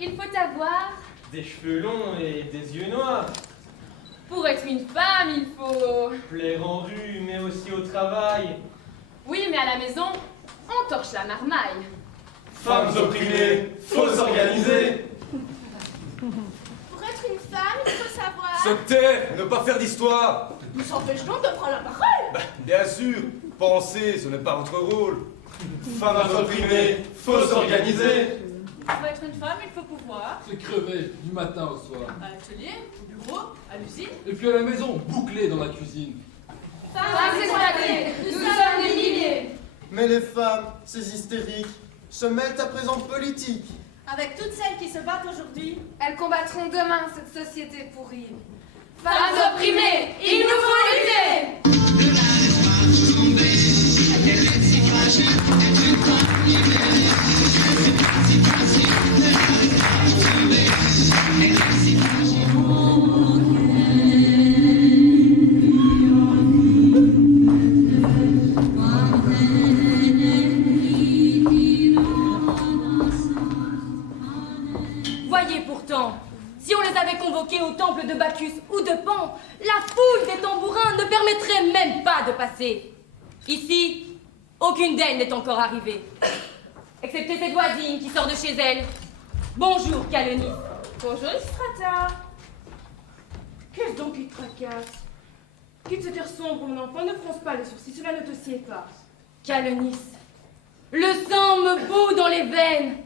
il faut avoir... Des cheveux longs et des yeux noirs. Pour être une femme, il faut... Plaire en rue, mais aussi au travail. Oui, mais à la maison, on torche la marmaille. Femmes opprimées, faut s'organiser. Pour être une femme, il faut savoir... Se taire, ne pas faire d'histoire. Nous empêche donc de prendre la parole. Bien sûr, penser, ce n'est pas votre rôle. Femmes opprimées, faut s'organiser. Pour être une femme, il faut pouvoir. Se crever du matin au soir. À l'atelier, au bureau, à l'usine. Et puis à la maison, bouclé dans la cuisine. Femmes exploitées, nous sommes des milliers. Mais les femmes, ces hystériques, se mêlent à présent politique. Avec toutes celles qui se battent aujourd'hui, Elles combattront demain cette société pourrie. Femmes opprimées, il nous faut lutter. Voyez pourtant, si on les avait convoqués au temple de Bacchus ou de Pan, la foule des tambourins ne permettrait même pas de passer. Ici, aucune d'elles n'est encore arrivée, excepté cette voisine qui sort de chez elle. Bonjour, Calonis. Bonjour, Lysistrata. Qu'est-ce donc qui te tracasse? Quitte cet air sombre, mon enfant, ne fronce pas les sourcils, cela ne te sied pas. Calonis, le sang me bout dans les veines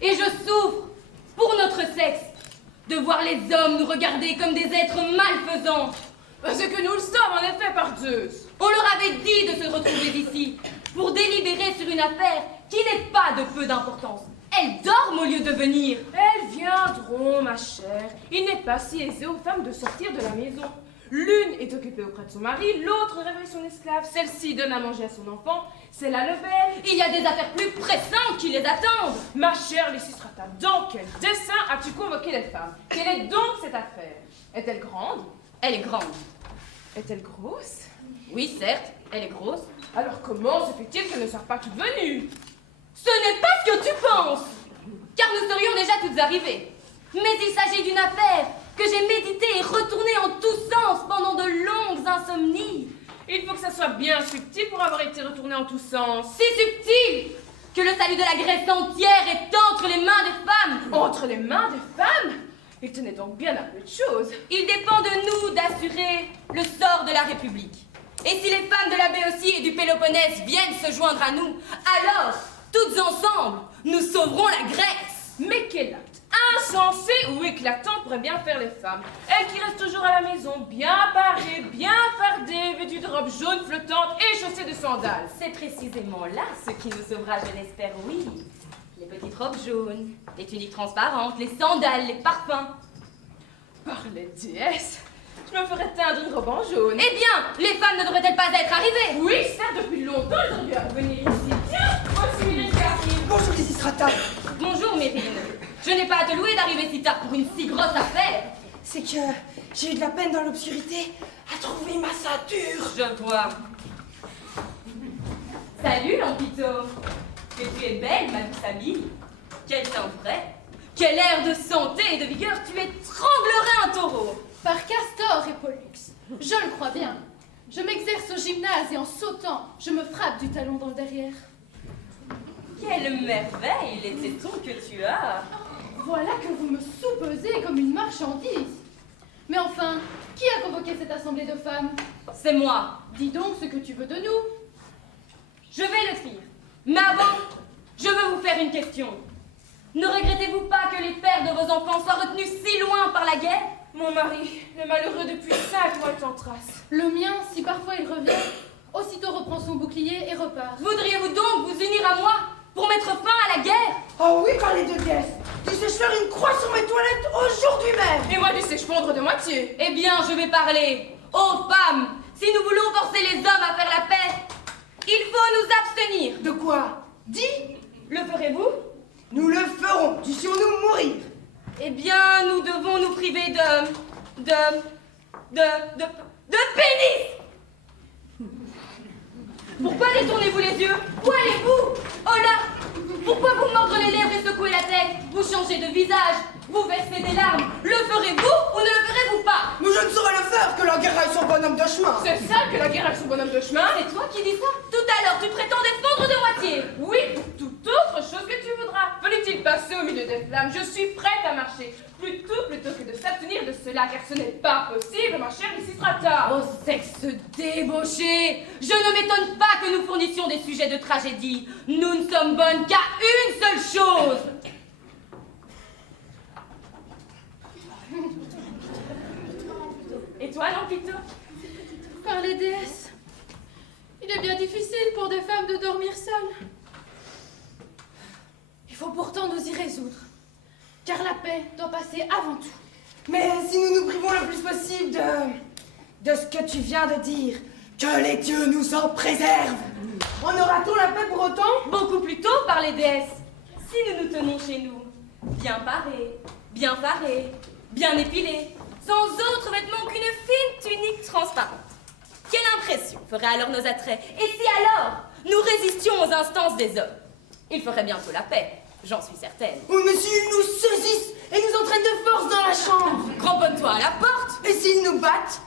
et je souffre pour notre sexe de voir les hommes nous regarder comme des êtres malfaisants. C'est que nous le sommes, en effet, par Zeus. On leur avait dit de se retrouver ici pour délibérer sur une affaire qui n'est pas de peu d'importance. Elles dorment au lieu de venir. Elles viendront, ma chère. Il n'est pas si aisé aux femmes de sortir de la maison. L'une est occupée auprès de son mari, l'autre réveille son esclave, celle-ci donne à manger à son enfant, c'est la lebelle. Il y a des affaires plus pressantes qui les attendent. Ma chère Lysistrata, dans quel dessein as-tu convoqué les femmes? Quelle est donc cette affaire? Est-elle grande? Elle est grande. Est-elle grosse? Oui, certes, elle est grosse. Alors comment se fait-il qu'elles ne soient pas toutes venues? Ce n'est pas ce que tu penses, car nous serions déjà toutes arrivées. Mais il s'agit d'une affaire que j'ai méditée et retournée en tous sens pendant de longues insomnies. Il faut que ça soit bien subtil pour avoir été retourné en tous sens. Si subtil que le salut de la Grèce entière est entre les mains des femmes. Entre les mains des femmes? Il tenait donc bien à peu de choses. Il dépend de nous d'assurer le sort de la République. Et si les femmes de la Béotie et du Péloponnèse viennent se joindre à nous, alors, toutes ensemble, nous sauverons la Grèce. Mais quel acte insensé ou éclatant pourrait bien faire les femmes. Elles qui restent toujours à la maison, bien parées, bien fardées, vêtues de robes jaunes flottantes et chaussées de sandales. C'est précisément là ce qui nous sauvera, je l'espère, oui. Les petites robes jaunes, les tuniques transparentes, les sandales, les parfums. Par les déesses, je me ferais teindre une robe en jaune. Eh bien, les femmes ne devraient-elles pas être arrivées? Oui, certes, depuis longtemps, elles ont dû venir ici. Tiens, voici Myrine qui arrive. Bonjour Lysistrata. Bonjour, Mérine. Je n'ai pas à te louer d'arriver si tard pour une si grosse affaire. C'est que j'ai eu de la peine dans l'obscurité à trouver ma ceinture. Je vois. Salut, Lampito. Mais tu es belle, ma douce amie. Quel teint frais. Quel air de santé et de vigueur. Tu étranglerais un taureau. Par Castor et Pollux, je le crois bien. Je m'exerce au gymnase et en sautant, je me frappe du talon dans le derrière. Quelle merveille, les tétons que tu as. Voilà que vous me soupesez comme une marchandise. Mais enfin, qui a convoqué cette assemblée de femmes? C'est moi. Dis donc ce que tu veux de nous. Je vais le dire. Mais avant, je veux vous faire une question. Ne regrettez-vous pas que les pères de vos enfants soient retenus si loin par la guerre? Mon mari, le malheureux depuis 5 mois est en trace. Le mien, si parfois il revient, aussitôt reprend son bouclier et repart. Voudriez-vous donc vous unir à moi pour mettre fin à la guerre? Oh oui, par les deux pièces. Tu sais faire une croix sur mes toilettes aujourd'hui même. Et moi, du sais-je fondre de moitié. Eh bien, je vais parler aux femmes. Si nous voulons forcer les hommes à faire la paix, il faut nous abstenir. De quoi? Dis. Le ferez-vous? Nous le ferons. Dussions-nous mourir? Eh bien, nous devons nous priver de pénis. Pourquoi détournez-vous les yeux? Où allez-vous? Oh là! Pourquoi vous mordre les lèvres et secouer la tête? vous changez de visage, vous versez des larmes. Le ferez-vous ou ne le ferez-vous pas? Mais je ne saurais le faire que la guerre aille son bonhomme de chemin. C'est ça que la guerre avec son bonhomme de chemin? C'est toi qui dis ça? Tout à l'heure, tu prétendais fondre de moitié. Oui, toute autre chose que tu voudras. Fallait-il passer au milieu des flammes? Je suis prête à marcher. Plutôt que de s'abstenir de cela, car ce n'est pas possible, ma chère Lysistrata. Oh, sexe débauché! Je ne m'étonne pas que nous fournissions des sujets de tragédie. Nous ne sommes bonnes qu'à une seule chose. Et toi, Lampito? Par les déesses, il est bien difficile pour des femmes de dormir seules. Il faut pourtant nous y résoudre, car la paix doit passer avant tout. Mais si nous nous privons le plus possible de ce que tu viens de dire, que les dieux nous en préservent, en aura-t-on la paix pour autant? Beaucoup plus tôt par les déesses. Si nous nous tenons chez nous, bien parés, bien farés, bien épilés, sans autre vêtement qu'une fine tunique transparente. Quelle impression ferait alors nos attraits? Et si alors nous résistions aux instances des hommes? Il ferait bientôt la paix, j'en suis certaine. Oui, mais s'ils nous saisissent et nous entraînent de force dans la chambre? Cramponne-toi à la porte. Et s'ils nous battent?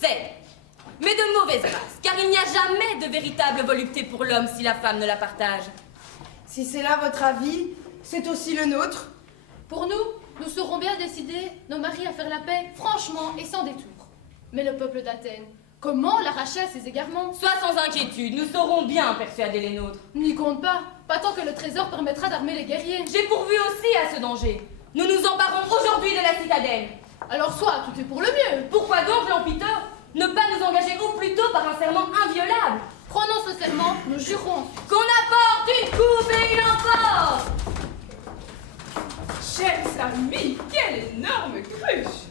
C'est, mais de mauvaise race, car il n'y a jamais de véritable volupté pour l'homme si la femme ne la partage. Si c'est là votre avis, c'est aussi le nôtre. Pour nous saurons bien décider nos maris à faire la paix franchement et sans détour. Mais le peuple d'Athènes, comment l'arracher à ses égarements? Sois sans inquiétude, nous saurons bien persuader les nôtres. N'y compte pas tant que le trésor permettra d'armer les guerriers. J'ai pourvu aussi à ce danger. Nous nous emparons aujourd'hui de la citadelle. Alors soit tout est pour le mieux. Pourquoi donc, Lampito, ne pas nous engager au plus tôt par un serment inviolable? Prenons ce serment, nous jurons. Qu'on apporte une coupe et une emporte. Chers amis, quelle énorme cruche!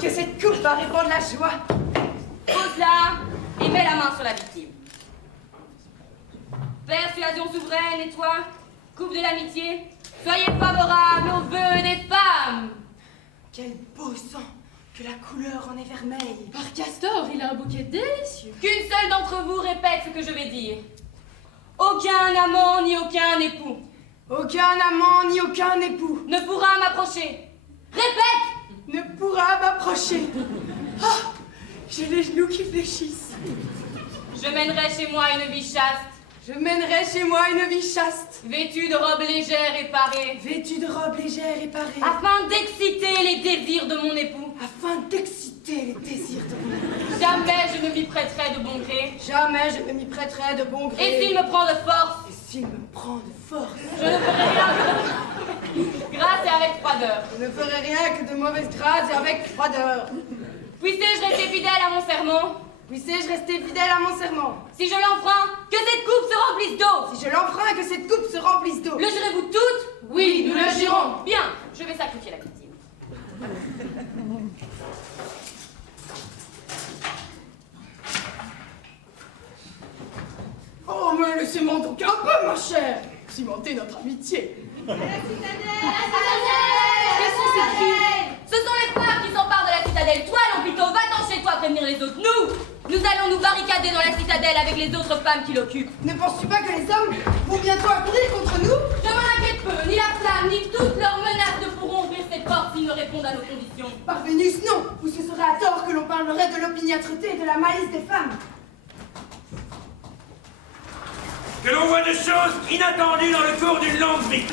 Que cette coupe va répandre la joie. Pose-la et mets la main sur la victime. Persuasion souveraine, et toi, coupe de l'amitié, soyez favorables aux vœux des femmes. Quel beau sang, que la couleur en est vermeille. Par Castor, il a un bouquet délicieux. Qu'une seule d'entre vous répète ce que je vais dire. Aucun amant ni aucun époux Aucun amant ni aucun époux ne pourra m'approcher. Répète! ne pourra m'approcher. Ah, j'ai les genoux qui fléchissent. Je mènerai chez moi une vie chaste, Je mènerai chez moi une vie chaste, vêtue de robes légères et parées, vêtue de robes légères et parées, afin d'exciter les désirs de mon époux. afin d'exciter les désirs de mon époux. Jamais je ne m'y prêterai de bon gré. Jamais je ne m'y prêterai de bon gré. Et s'il me prend de force, Et s'il me prend de force, je ne ferai rien que grâce et avec froideur. je ne ferai rien que de mauvaise grâce et avec froideur. Puissé-je rester fidèle à mon serment? Puissé-je rester fidèle à mon serment? Si je l'enfreins, que cette coupe se remplisse d'eau. Si je l'enfreins, que cette coupe se remplisse d'eau. Le jurez-vous toutes? Oui, nous le jurons. Bien, je vais sacrifier la victime. Oh, mais laissez-moi donc un peu, ma chère. Cimenter notre amitié. Quels sont ces cris? Ce sont les frères qui s'emparent de la citadelle. Toi, Lampito, va-t'en chez toi prévenir les autres. Nous allons nous barricader dans la citadelle avec les autres femmes qui l'occupent. Ne penses-tu pas que les hommes vont bientôt accourir contre nous? Je m'en inquiète peu, ni la flamme, ni toutes leurs menaces ne pourront ouvrir ces portes s'ils ne répondent à nos conditions. Par Vénus, non. Ou ce serait à tort que l'on parlerait de l'opiniâtreté et de la malice des femmes. Que l'on voit des choses inattendues dans le cours d'une longue vie.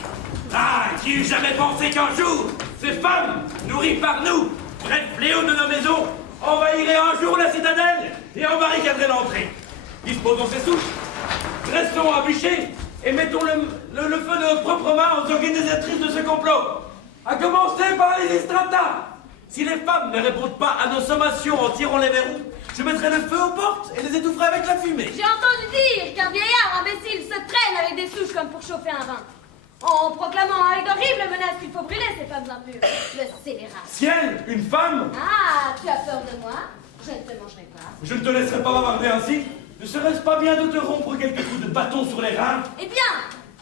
Ah, qui eût jamais pensé qu'un jour, ces femmes, nourries par nous, vrais fléaux de nos maisons, envahiraient un jour la citadelle et en barricaderaient l'entrée. Disposons ces souches, restons à bûcher et mettons le feu de nos propres mains aux organisatrices de ce complot. À commencer par les Lysistrata. Si les femmes ne répondent pas à nos sommations en tirant les verrous, je mettrai le feu aux portes et les étoufferai avec la fumée. J'ai entendu dire qu'un vieillard imbécile se traîne avec des souches comme pour chauffer un vin, en proclamant avec d'horribles menaces qu'il faut brûler ces femmes impures. Le scélérat. Ciel, une femme? Ah, tu as peur de moi? Je ne te mangerai pas. Je ne te laisserai pas bavarder ainsi. Ne serait-ce pas bien de te rompre quelques coups de bâton sur les reins? Eh bien,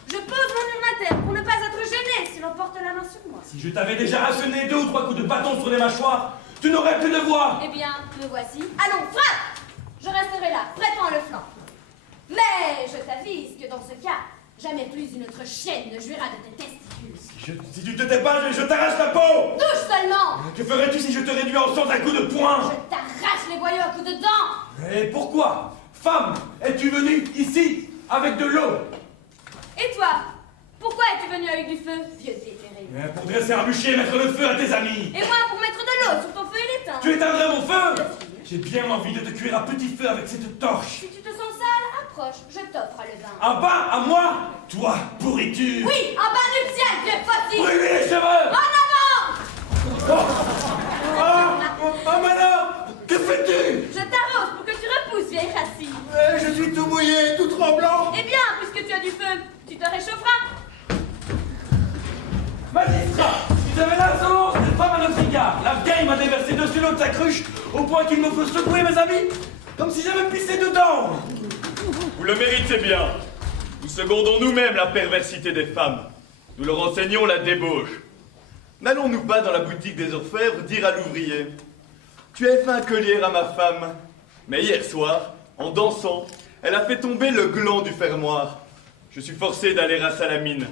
je pose mon urne à terre pour ne pas être gêné si l'on porte la main sur moi. Si je t'avais déjà asséné 2 ou 3 coups de bâton sur les mâchoires, tu n'aurais plus de voix. Eh bien, me voici. Allons, frappe! Je resterai là, prêtant le flanc. Mais je t'avise que dans ce cas, Jamais plus une autre chienne ne jouira de tes testicules. Si tu te tais pas, je t'arrache la peau! Touche seulement! Que ferais-tu si je te réduis en sang d'un coup de poing? Je t'arrache les boyaux à coups de dents! Et pourquoi? Femme, es-tu venue ici avec de l'eau? Et toi? Pourquoi es-tu venu avec du feu, vieux déterré? Pour dresser un bûcher et mettre le feu à tes amis. Et moi pour mettre de l'eau sur ton feu et l'éteindre. Tu éteindrais mon feu? J'ai bien envie de te cuire à petit feu avec cette torche. Si tu te sens sale, approche, je t'offre le bain. Un bain à moi? Toi, pourriture! Oui, un bain nuptial, vieux fossile! Brûlez les cheveux! En avant! Ah, Mana! Que fais-tu? Je t'arrose pour que tu repousses, vieille racine. Je suis tout mouillé, tout tremblant. Eh bien, puisque tu as du feu, tu te réchaufferas. Magistrat! Vous avez l'insolence de femme à notre égard! La vieille m'a déversé dessus l'eau de sa cruche au point qu'il me faut secouer, mes amis! Comme si j'avais pissé dedans! Vous le méritez bien. Nous secondons nous-mêmes la perversité des femmes. Nous leur enseignons la débauche. N'allons-nous pas dans la boutique des orfèvres dire à l'ouvrier: tu as fait un collier à ma femme. Mais hier soir, en dansant, elle a fait tomber le gland du fermoir. Je suis forcé d'aller à Salamine.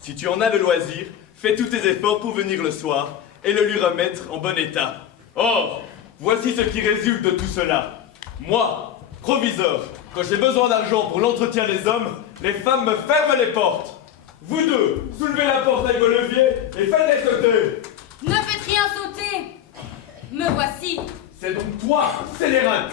Si tu en as le loisir, fais tous tes efforts pour venir le soir et le lui remettre en bon état. Or, voici ce qui résulte de tout cela. Moi, proviseur, quand j'ai besoin d'argent pour l'entretien des hommes, les femmes me ferment les portes. Vous deux, soulevez la porte avec vos leviers et faites-les sauter. Ne faites rien sauter. Me voici. C'est donc toi, scélérate.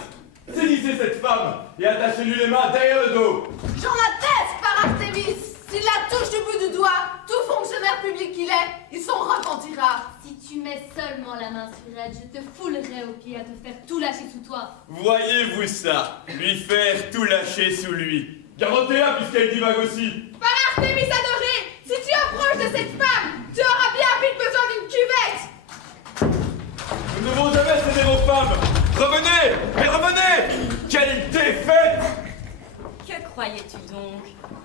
Saisissez cette femme et attachez-lui les mains derrière le dos. J'en atteste par Artémis. S'il la touche du bout du doigt, tout fonctionnaire public qu'il est, il s'en repentira. Si tu mets seulement la main sur elle, je te foulerai aux pieds à te faire tout lâcher sous toi. Voyez-vous ça? Lui faire tout lâcher sous lui. Garantez-la puisqu'elle divague aussi. Par Artémis adorée, si tu approches de cette femme, tu auras bien vite besoin d'une cuvette. Nous ne devons jamais céder aux femmes. Revenez! Mais revenez! Quelle défaite! Que croyais-tu donc?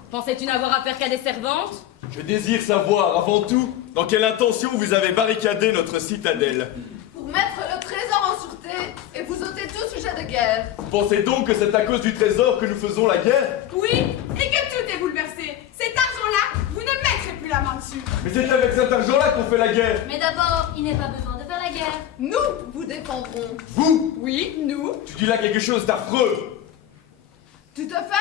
Pensais-tu n'avoir affaire qu'à des servantes? Je désire savoir, avant tout, dans quelle intention vous avez barricadé notre citadelle. Pour mettre le trésor en sûreté et vous ôter tout sujet de guerre. Vous pensez donc que c'est à cause du trésor que nous faisons la guerre? Oui, et que tout est bouleversé. Cet argent-là, vous ne mettrez plus la main dessus. Mais c'est avec cet argent-là qu'on fait la guerre. Mais d'abord, il n'est pas besoin de faire la guerre. Nous vous défendrons. Vous? Oui, nous. Tu dis là quelque chose d'affreux. Tu te fâches?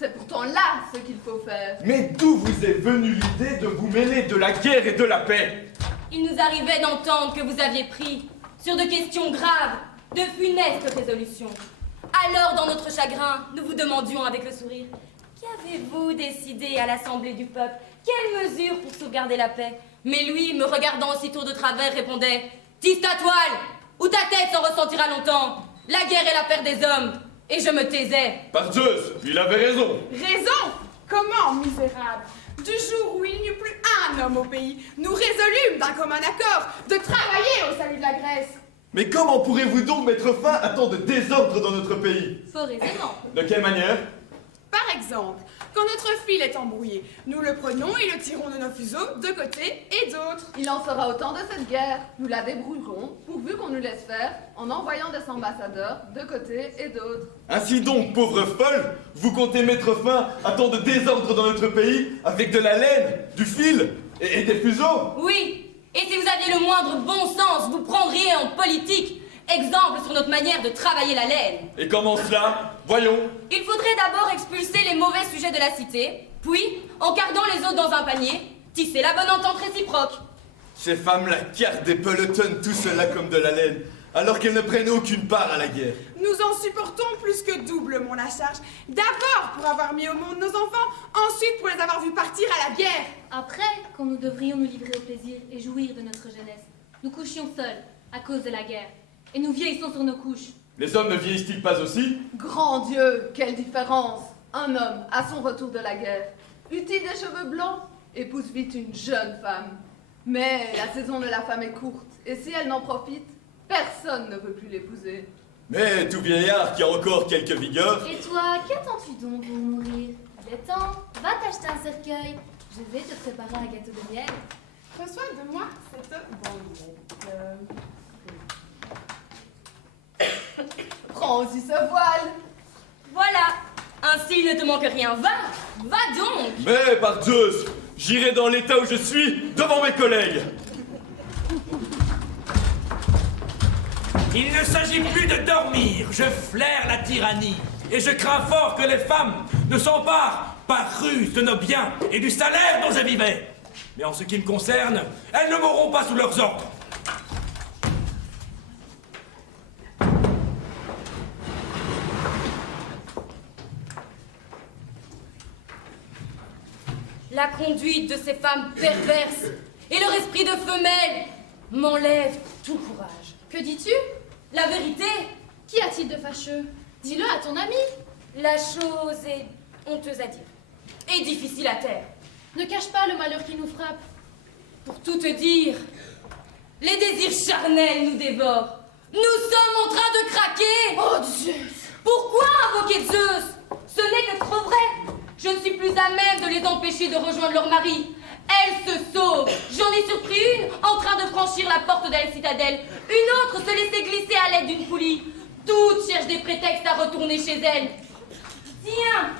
C'est pourtant là ce qu'il faut faire. Mais d'où vous est venue l'idée de vous mêler de la guerre et de la paix? Il nous arrivait d'entendre que vous aviez pris, sur de questions graves, de funestes résolutions. Alors, dans notre chagrin, nous vous demandions avec le sourire: qu'avez-vous décidé à l'Assemblée du peuple? Quelles mesures pour sauvegarder la paix? Mais lui, me regardant aussitôt de travers, répondait: tisse ta toile, ou ta tête s'en ressentira longtemps. La guerre est l'affaire des hommes. Et je me taisais. Par Zeus, il avait raison. Raison? Comment, misérable? Du jour où il n'y eut plus un homme au pays, nous résolûmes d'un commun accord de travailler au salut de la Grèce. Mais comment pourrez-vous donc mettre fin à tant de désordre dans notre pays? Fort aisément. De quelle manière? Par exemple, quand notre fil est embrouillé, nous le prenons et le tirons de nos fuseaux de côté et d'autre. Il en sera autant de cette guerre. Nous la débrouillerons, pourvu qu'on nous laisse faire, en envoyant des ambassadeurs de côté et d'autre. Ainsi donc, pauvre folle, vous comptez mettre fin à tant de désordre dans notre pays avec de la laine, du fil et des fuseaux? Oui. Et si vous aviez le moindre bon sens, vous prendriez en politique exemple sur notre manière de travailler la laine. Et comment cela? Voyons. Il faudrait d'abord expulser les mauvais sujets de la cité, puis, en cardant les autres dans un panier, tisser la bonne entente réciproque. Ces femmes-là cardent des pelotons tout cela comme de la laine, alors qu'elles ne prennent aucune part à la guerre. Nous en supportons plus que doublement la charge. D'abord pour avoir mis au monde nos enfants, ensuite pour les avoir vus partir à la guerre. Après, quand nous devrions nous livrer au plaisir et jouir de notre jeunesse, nous couchions seuls à cause de la guerre. Et nous vieillissons sur nos couches. Les hommes ne vieillissent-ils pas aussi? Grand Dieu, quelle différence! Un homme, à son retour de la guerre, eut-il des cheveux blancs, épouse vite une jeune femme. Mais la saison de la femme est courte, et si elle n'en profite, personne ne veut plus l'épouser. Mais tout vieillard qui a encore quelques vigueurs. Et toi, qu'attends-tu donc pour mourir? Il est temps, va t'acheter un cercueil. Je vais te préparer un gâteau de miel. Reçois de moi cette bandelette. Prends aussi ce voile. Voilà. Ainsi, il ne te manque rien. Va donc. Mais, par Zeus, j'irai dans l'état où je suis, devant mes collègues. Il ne s'agit plus de dormir. Je flaire la tyrannie. Et je crains fort que les femmes ne s'emparent par ruse de nos biens et du salaire dont je vivais. Mais en ce qui me concerne, elles ne mourront pas sous leurs ordres. La conduite de ces femmes perverses et leur esprit de femelle m'enlèvent tout courage. Que dis-tu? La vérité, Qu'y a-t-il de fâcheux? Dis-le à ton ami. la chose est honteuse à dire et difficile à taire. Ne cache pas le malheur qui nous frappe. Pour tout te dire, les désirs charnels nous dévorent. Nous sommes en train de craquer. Oh Zeus! Pourquoi invoquer Zeus? Ce n'est que trop vrai. Je ne suis plus à même de les empêcher de rejoindre leur mari. Elles se sauvent. J'en ai surpris une en train de franchir la porte de la citadelle. Une autre se laissait glisser à l'aide d'une poulie. Toutes cherchent des prétextes à retourner chez elles. Tiens,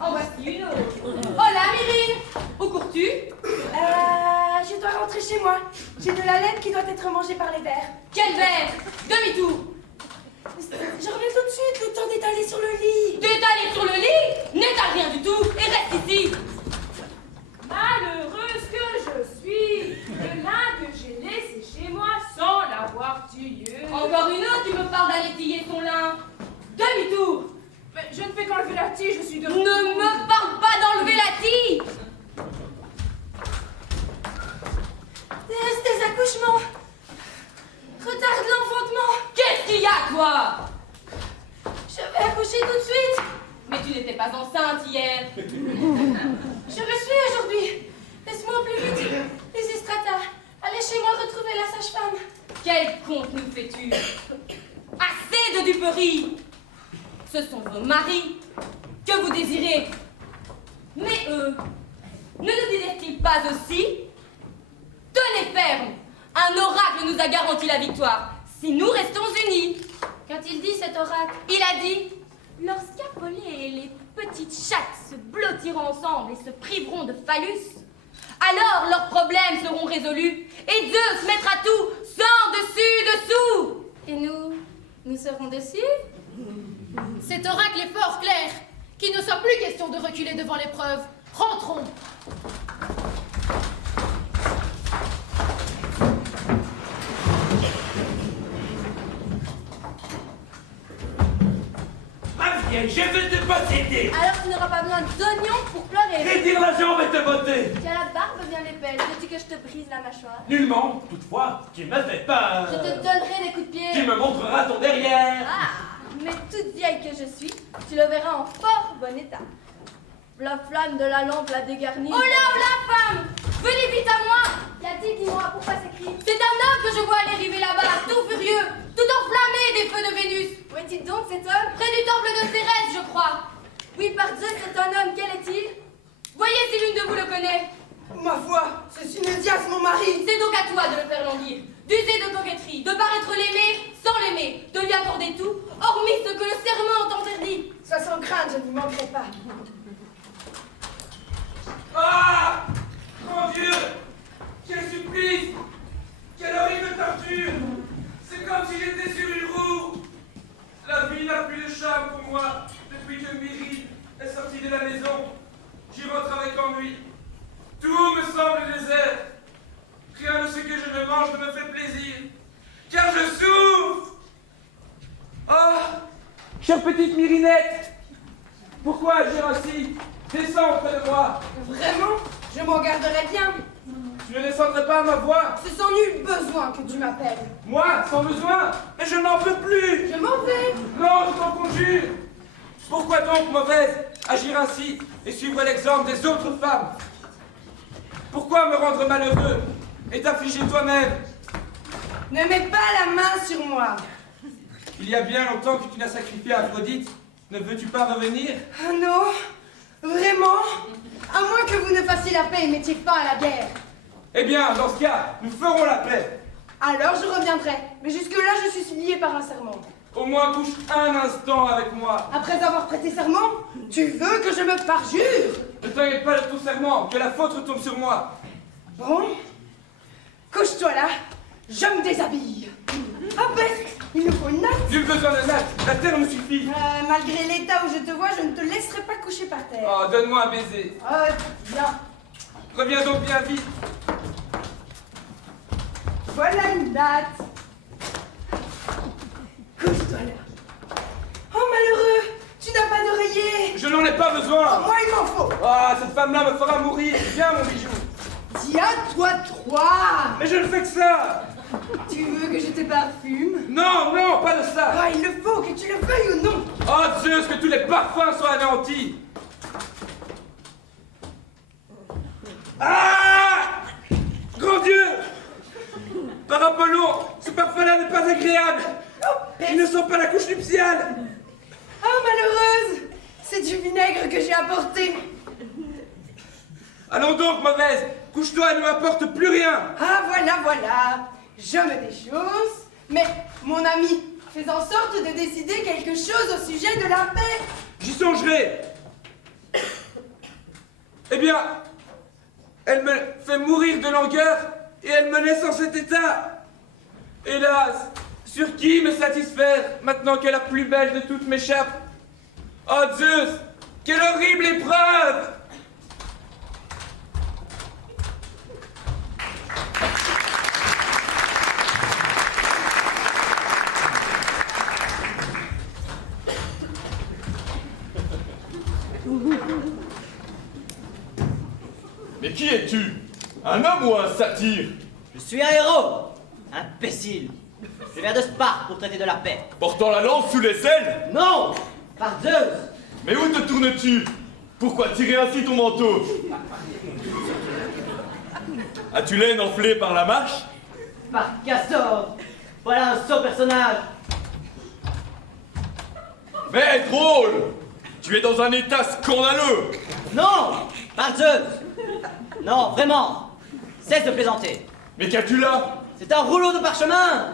en voici une autre. Hola, Myrine. Où cours-tu? Je dois rentrer chez moi. J'ai de la laine qui doit être mangée par les vers. Quel verre? Demi-tour. Je reviens tout de suite, le temps d'étaler sur le lit. D'étaler sur le lit? N'étale rien du tout et reste ici. Malheureuse que je suis, le linge que j'ai laissé chez moi sans l'avoir tué. Encore une autre qui me parle d'aller tiller son lin. Demi-tour. Mais je ne fais qu'enlever la tige, je suis de... Ne me parle pas d'enlever la tige. Des accouchements. Retarde l'enfantement. Qu'est-ce qu'il y a, toi? Je vais accoucher tout de suite. Mais tu n'étais pas enceinte hier. Je le suis aujourd'hui. Laisse-moi au plus vite. Les Estrata. Allez chez moi retrouver la sage-femme. Quel conte nous fais-tu? Assez de duperie. Ce sont vos maris que vous désirez. Mais eux, ne nous disaient-ils pas aussi? Tenez ferme. Un oracle nous a garanti la victoire. Si nous restons unis. Qu'a-t-il dit cet oracle? Il a dit, lorsqu'Apollée et les petites chattes se blottiront ensemble et se priveront de phallus, alors leurs problèmes seront résolus et Zeus mettra tout sans dessus-dessous. Et nous serons dessus? Cet oracle est fort clair. Qu'il ne soit plus question de reculer devant l'épreuve. Rentrons. Ma vieille, je veux te posséder. Alors tu n'auras pas besoin d'oignons pour pleurer. Rétire la jambe et te botter. Tu as la barbe bien épais. Veux-tu que je te brise la mâchoire? Nullement, toutefois, tu me fais peur. Je te donnerai des coups de pied. Tu me montreras ton derrière. Ah, mais toute vieille que je suis, tu le verras en fort bon état. La flamme de la lampe l'a dégarnie. Oh là, femme! Venez vite à moi! Qu'a-t-il, dis-moi, pourquoi ces cris? C'est un homme que je vois aller arriver là-bas, tout furieux, tout enflammé des feux de Vénus. Où est-il donc cet homme? Près du temple de Cérès, je crois. Oui, par Dieu, c'est un homme. Quel est-il? Voyez si l'une de vous le connaît. Ma foi, c'est Synédias, mon mari. C'est donc à toi de le faire languir, d'user de coquetterie, de paraître l'aimer sans l'aimer, de lui accorder tout, hormis ce que le serment t'interdit. Sois sans crainte, je n'y manquerai pas. Ah! Mon Dieu! Quel supplice! Quelle horrible torture! C'est comme si j'étais sur une roue! La vie n'a plus de charme pour moi depuis que Myri est sortie de la maison. J'y rentre avec ennui. Tout me semble désert. Rien de ce que je ne mange ne me fait plaisir. Car je souffre! Ah! Chère petite Myrinette! Pourquoi agir ainsi? Descends auprès de moi! Vraiment? Je m'en garderai bien. Tu ne descendrais pas à ma voix? C'est sans nul besoin que tu m'appelles. Moi, sans besoin? Mais je n'en peux plus! Je m'en vais. Non, je t'en conjure! Pourquoi donc, mauvaise, agir ainsi et suivre l'exemple des autres femmes? Pourquoi me rendre malheureux et t'affliger toi-même? Ne mets pas la main sur moi. Il y a bien longtemps que tu n'as sacrifié Aphrodite. Ne veux-tu pas revenir? Ah non? Vraiment? À moins que vous ne fassiez la paix et mettiez fin à la guerre. Eh bien, dans ce cas, nous ferons la paix. Alors je reviendrai. Mais jusque-là, je suis lié par un serment. Au moins couche un instant avec moi. Après avoir prêté serment, tu veux que je me parjure? Ne t'inquiète pas de ton serment, que la faute retombe sur moi. Bon, couche-toi là, je me déshabille. Ah peste, il nous faut une natte. Nul besoin de natte, la terre me suffit. Malgré l'état où je te vois, je ne te laisserai pas coucher par terre. Oh, donne-moi un baiser. Viens. Reviens donc bien vite. Voilà une natte. Couche-toi là. Oh malheureux, tu n'as pas d'oreiller. Je n'en ai pas besoin. Moi il m'en faut. Ah, cette femme-là me fera mourir. Viens, mon bijou. Tiens-toi trois. Mais je ne fais que ça. Tu veux que je te parfume? Non, non, pas de ça. Ah, il le faut, que tu le veuilles ou non. Oh Zeus, que tous les parfums soient anéantis. Ah! Grand Dieu! Par Apollon, ce parfum-là n'est pas agréable. Il ne sent pas la couche nuptiale. Ah, malheureuse, c'est du vinaigre que j'ai apporté. Allons donc, mauvaise, couche-toi et ne m'apporte plus rien. Ah, voilà. Je me déchausse. Mais, mon ami, fais en sorte de décider quelque chose au sujet de la paix. J'y songerai. Eh bien, elle me fait mourir de langueur et elle me laisse en cet état. Hélas, sur qui me satisfaire maintenant que la plus belle de toutes m'échappe? Oh Zeus, quelle horrible épreuve! Mais qui es-tu? Un homme ou un satyre? Je suis un héros, imbécile. Je viens de Sparte pour traiter de la paix. Portant la lance sous les ailes? Non, par Zeus. Mais où te tournes-tu? Pourquoi tirer ainsi ton manteau? As-tu l'aine enflée par la marche? Par Castor. Voilà un sot personnage. Mais drôle! Tu es dans un état scandaleux! Non, par Zeus. Non, vraiment. Cesse de plaisanter. Mais qu'as-tu là? C'est un rouleau de parchemin.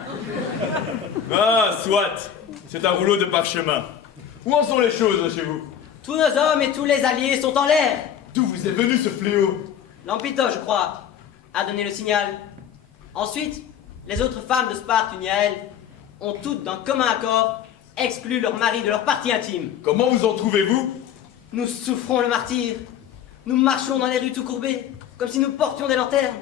Ah, soit. C'est un rouleau de parchemin. Où en sont les choses chez vous? Tous nos hommes et tous les alliés sont en l'air. D'où vous est venu ce fléau? Lampito, je crois, a donné le signal. Ensuite, les autres femmes de Sparte unies à elle ont toutes, d'un commun accord, exclu leur mari de leur partie intime. Comment vous en trouvez-vous? Nous souffrons le martyre. Nous marchons dans les rues tout courbés, comme si nous portions des lanternes.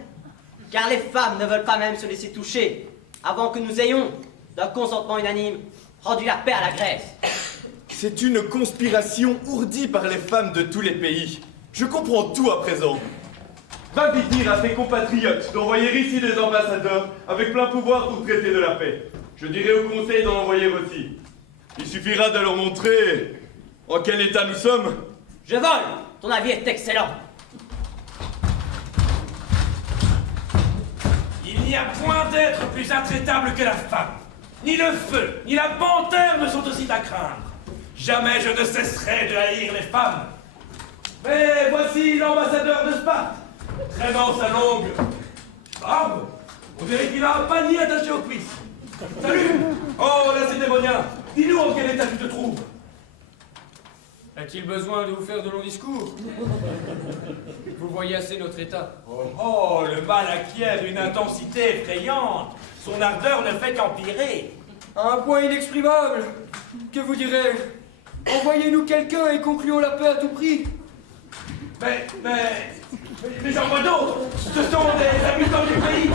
Car les femmes ne veulent pas même se laisser toucher avant que nous ayons, d'un consentement unanime, rendu la paix à la Grèce. C'est une conspiration ourdie par les femmes de tous les pays. Je comprends tout à présent. Va vite dire à tes compatriotes d'envoyer ici des ambassadeurs avec plein pouvoir pour traiter de la paix. Je dirai au conseil d'en envoyer aussi. Il suffira de leur montrer en quel état nous sommes. Je vole. Ton avis est excellent. Il n'y a point d'être plus intraitable que la femme. Ni le feu, ni la panthère ne sont aussi à craindre. Jamais je ne cesserai de haïr les femmes. Mais voici l'ambassadeur de Sparte, traînant sa longue barbe. On dirait qu'il a un panier attaché aux cuisses. Salut! Oh, Lacédémonien, dis-nous en quel état tu te trouves. A-t-il besoin de vous faire de longs discours? Vous voyez assez notre état. Oh, le mal acquiert une intensité effrayante. Son ardeur ne fait qu'empirer. À un point inexprimable. Que vous direz-je? Envoyez-nous quelqu'un et concluons la paix à tout prix. Mais j'en vois d'autres. Ce sont des habitants du pays.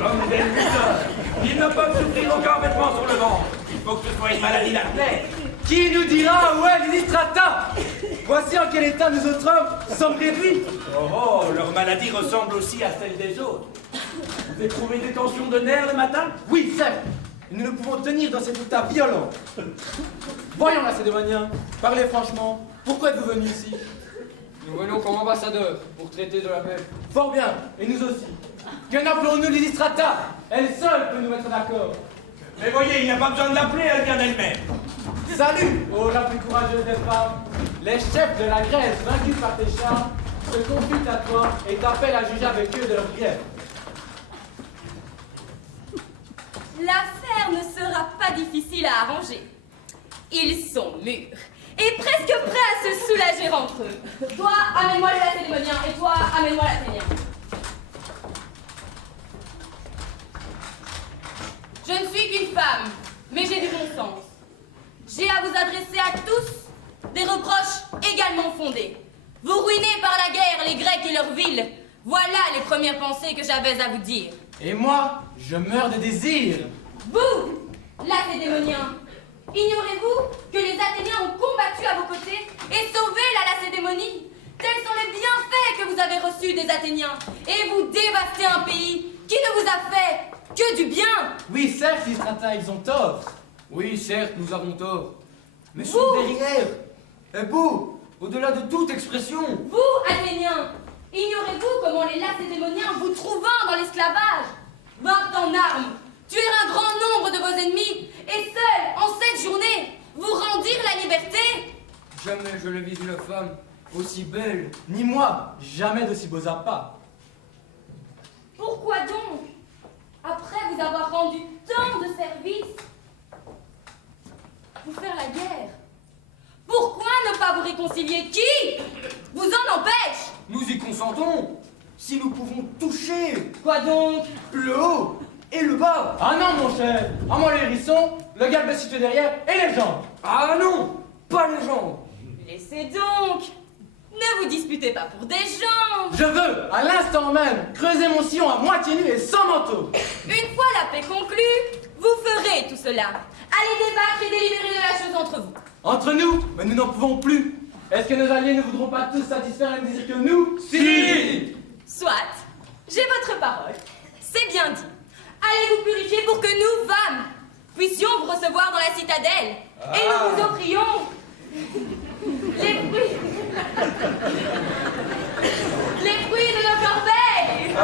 Comme des lutteurs. Ils ne peuvent souffrir aucun vêtement sur le ventre. Il faut que ce soit une maladie d'artère. Qui nous dira où est Lysistrata? Voici en quel état nous autres hommes sommes réduits. Oh, leur maladie ressemble aussi à celle des autres. Vous éprouvez des tensions de nerfs le matin? Oui, certes. Nous ne pouvons tenir dans cet état violent. Voyons, Lacédémonien, parlez franchement. Pourquoi êtes-vous venu ici? Nous venons comme ambassadeurs pour traiter de la paix. Fort bien, et nous aussi. Que n'appelons-nous Lysistrata? Elle seule peut nous mettre d'accord. Mais voyez, il n'y a pas besoin de l'appeler, elle vient d'elle-même. Salut, ô la plus courageuse des femmes. Les chefs de la Grèce, vaincus par tes chars, se confient à toi et t'appellent à juger avec eux de leurs griefs. L'affaire ne sera pas difficile à arranger. Ils sont mûrs et presque prêts à se soulager entre eux. Toi, amène-moi le lacédémonien et toi, amène-moi l'athénien. Je ne suis qu'une femme, mais j'ai du bon sens. J'ai à vous adresser à tous des reproches également fondés. Vous ruinez par la guerre les Grecs et leurs villes. Voilà les premières pensées que j'avais à vous dire. Et moi, je meurs de désir. Vous, Lacédémoniens, ignorez-vous que les Athéniens ont combattu à vos côtés et sauvé la Lacédémonie? Tels sont les bienfaits que vous avez reçus des Athéniens. Et vous dévastez un pays qui ne vous a fait que du bien. Oui, certes, Lystrata, ils ont tort. Oui, certes, nous avons tort. Mais Vous, derrière, est beau, au-delà de toute expression. Vous, Athéniens, ignorez-vous comment les Lacédémoniens, vous trouvant dans l'esclavage, vinrent en armes, tuèrent un grand nombre de vos ennemis, et seuls, en cette journée, vous rendirent la liberté? Jamais je ne vis une femme aussi belle, ni moi, jamais d'aussi beaux appâts. Pourquoi donc, après vous avoir rendu tant de services, vous faire la guerre? Pourquoi ne pas vous réconcilier? Qui vous en empêche? Nous y consentons, si nous pouvons toucher. Quoi donc? Le haut et le bas. Ah non, mon cher, à moi les hérissons, le galbe situé derrière et les jambes. Ah non, pas les jambes. Laissez donc. Ne vous disputez pas pour des jambes. Je veux, à l'instant même, creuser mon sillon à moitié nu et sans manteau. Une fois la paix conclue, vous ferez tout cela. Allez débattre et délibérer de la chose entre vous. Entre nous, mais nous n'en pouvons plus. Est-ce que nos alliés ne voudront pas tous satisfaire le désir que nous? Si. Soit, j'ai votre parole. C'est bien dit. Allez vous purifier pour que nous, femmes, puissions vous recevoir dans la citadelle. Et nous vous offrions les fruits. Les fruits de nos corbeilles.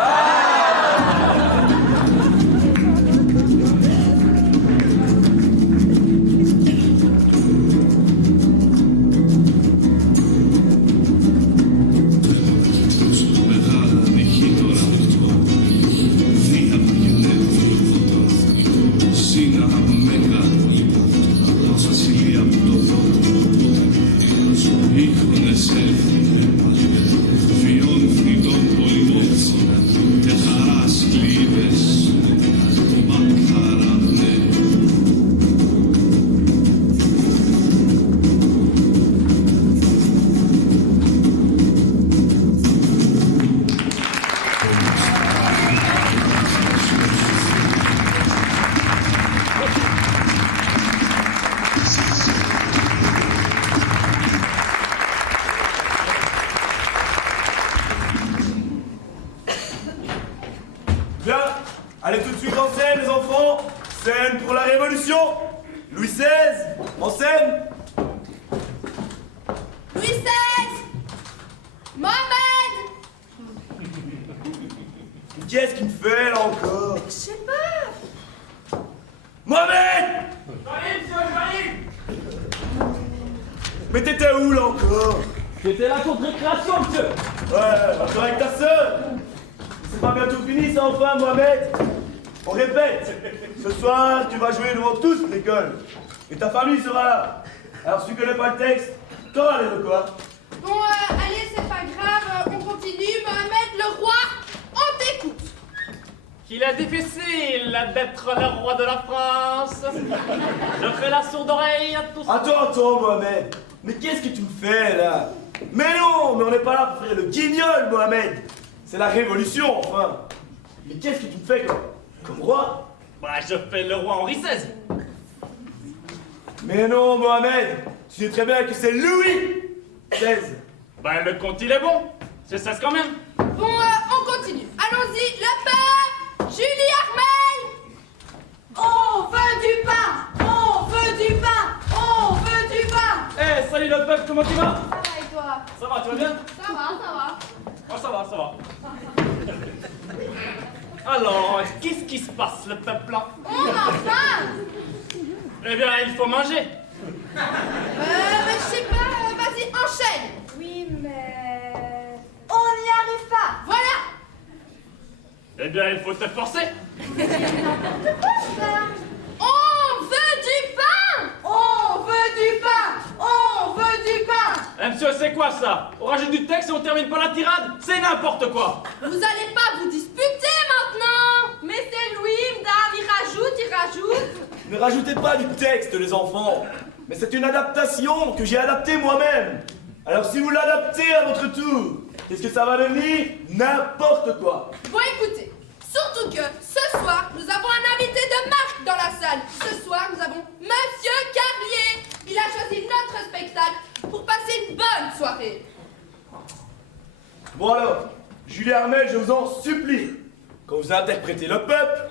Bien, allez tout de suite en scène, les enfants. Scène pour la Révolution. Louis XVI, en scène. Louis XVI! Mohamed! Qu'est-ce qu'il me fait là encore? Je sais pas. Mohamed! J'arrive, monsieur, j'arrive! Mais t'étais où là encore? J'étais là contre récréation, monsieur! Ouais, encore avec ta sœur! C'est pas bientôt fini ça enfin, Mohamed? On répète! Ce soir, tu vas jouer devant toute l'école. Et ta famille sera là. Alors si tu connais pas le texte, t'auras les de quoi? Bon, allez, c'est pas grave, on continue. Mohamed, le roi, on t'écoute. Qu'il est difficile d'être le roi de la France. Je fais la sourde oreille à tous. Attends, Mohamed. Mais qu'est-ce que tu me fais là? Mais non, mais on n'est pas là pour faire le guignol, Mohamed. C'est la révolution, enfin. Mais qu'est-ce que tu me fais comme roi? Bah, je fais le roi Henri XVI. Mais non, Mohamed. Tu sais très bien que c'est Louis XVI. Ben, le compte, il est bon. C'est ça quand même. Bon, on continue. Allons-y, le père, Julie Armel. On veut du pain, on veut du pain, on veut du pain. Eh, salut le peuple, comment tu vas? Ça va et toi? Ça va, tu vas bien? Ça va. Oh, ça va. Alors, qu'est-ce qui se passe, le peuple là? On a faim. Eh bien, il faut manger. Mais je sais pas, vas-y, enchaîne. Oui, mais... On n'y arrive pas. Voilà. Eh bien, il faut te forcer. N'importe quoi, frère. On veut du pain! On veut du pain! On veut du pain! Eh, monsieur, c'est quoi ça? On rajoute du texte et on termine par la tirade? C'est n'importe quoi! Vous allez pas vous disputer maintenant! Mais c'est Louis, madame, il rajoute. Ne rajoutez pas du texte, les enfants. Mais c'est une adaptation que j'ai adaptée moi-même. Alors si vous l'adaptez à votre tour, qu'est-ce que ça va devenir? N'importe quoi. Bon, écoutez, surtout que ce soir, nous avons un invité de marque dans la salle. Ce soir, nous avons Monsieur Carlier. Il a choisi notre spectacle pour passer une bonne soirée. Bon alors, Julie Armel, je vous en supplie. Quand vous interprétez le peuple,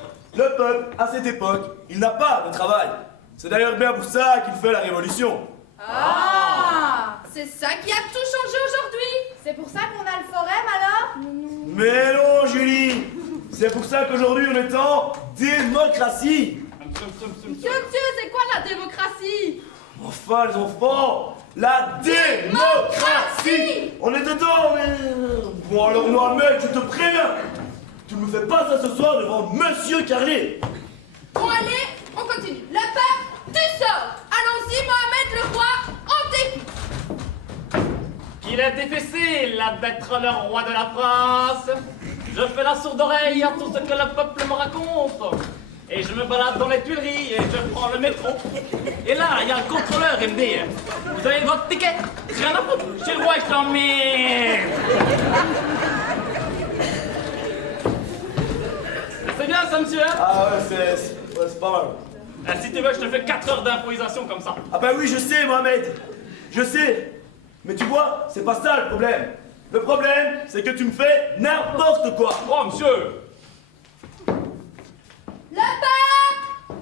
à cette époque, il n'a pas de travail. C'est d'ailleurs bien pour ça qu'il fait la révolution. Ah, c'est ça qui a tout changé aujourd'hui. C'est pour ça qu'on a le forum alors? Mais non, Julie. C'est pour ça qu'aujourd'hui, on est en démocratie. Monsieur, c'est quoi la démocratie? Enfin, les enfants, la démocratie. On est dedans, mais... Bon alors, Mohamed, je te préviens. Tu ne me fais pas ça ce soir devant Monsieur Carlier. Bon, allez, on continue. Le peuple, tu sors. Allons-y, Mohamed le roi, on t'écoute. Qu'il est difficile d'être le roi de la France. Je fais la sourde oreille à tout ce que le peuple me raconte. Et je me balade dans les Tuileries et je prends le métro. Et là, il y a un contrôleur, il me dit: vous avez votre ticket? Rien à foutre, chez le roi, je t'en mets. C'est bien ça, monsieur? Ah ouais, c'est pas mal. Si tu veux, je te fais 4 heures d'improvisation comme ça. Ah bah oui, je sais, Mohamed. Je sais. Mais tu vois, c'est pas ça le problème. Le problème, c'est que tu me fais n'importe quoi. Oh, monsieur. Le peuple.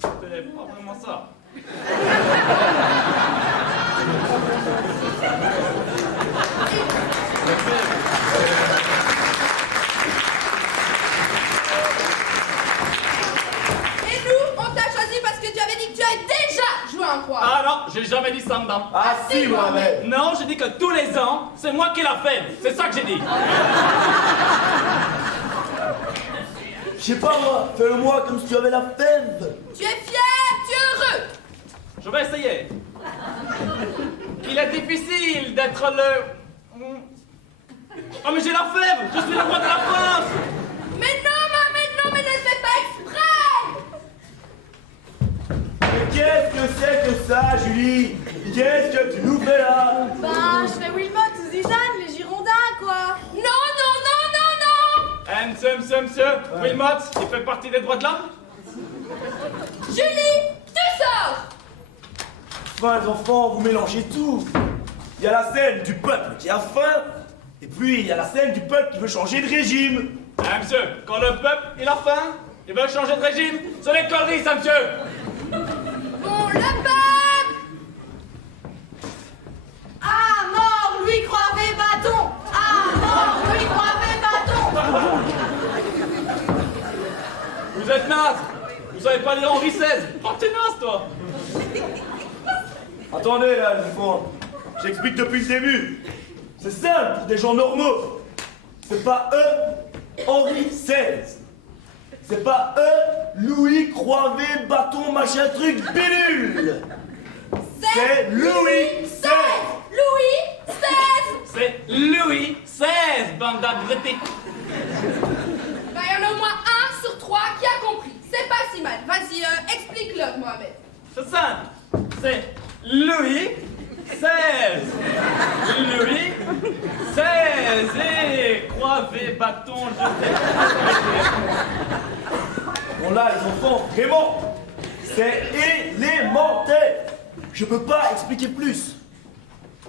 C'était pas vraiment ça. Et nous, on t'a choisi parce que tu avais dit que tu avais déjà joué un roi. Ah non, j'ai jamais dit ça, madame. Ah si, Mohamed. Non, j'ai dit que tous les ans, c'est moi qui la fais. C'est ça que j'ai dit. Je sais pas moi, fais-le-moi comme si tu avais la fève. Tu es fier, tu es heureux. Je vais essayer. Il est difficile d'être le... Oh mais j'ai la fève. Je suis le roi de la France. Mais non, mais ne le fais pas exprès. Mais qu'est-ce que c'est que ça, Julie? Qu'est-ce que tu nous fais là? Bah, je fais Wilmot ou Zizane, les Girondins, quoi. Non. Monsieur, Wilmot, il fait partie des droits de l'homme? Julie, tu sors. Enfin, les enfants, vous mélangez tout. Il y a la scène du peuple qui a faim, et puis il y a la scène du peuple qui veut changer de régime. Ah, monsieur, quand le peuple, il a faim, il veut changer de régime, c'est les conneries, ça, monsieur. Bon, le peuple. À mort, Louis Croivet Bâton. À mort, Louis Croivet Bâton. Vous êtes naze. Vous savez pas lire Henri XVI. Oh, t'es naze, toi. Attendez là, les enfants. J'explique depuis le début. C'est simple pour des gens normaux. C'est pas Henri XVI. C'est pas Louis Croivet Bâton machin truc bidule. C'est Louis XVI. Louis XVI. C'est Louis XVI, bande d'abrutis. Bah, il y en a au moins 1 sur 3 qui a compris. C'est pas si mal. Vas-y, explique-leur, Mohamed. C'est simple. C'est Louis XVI. Louis XVI et Croivet Bâton, je sais. Bon là, les enfants, vraiment, c'est élémentaire. Je peux pas expliquer plus.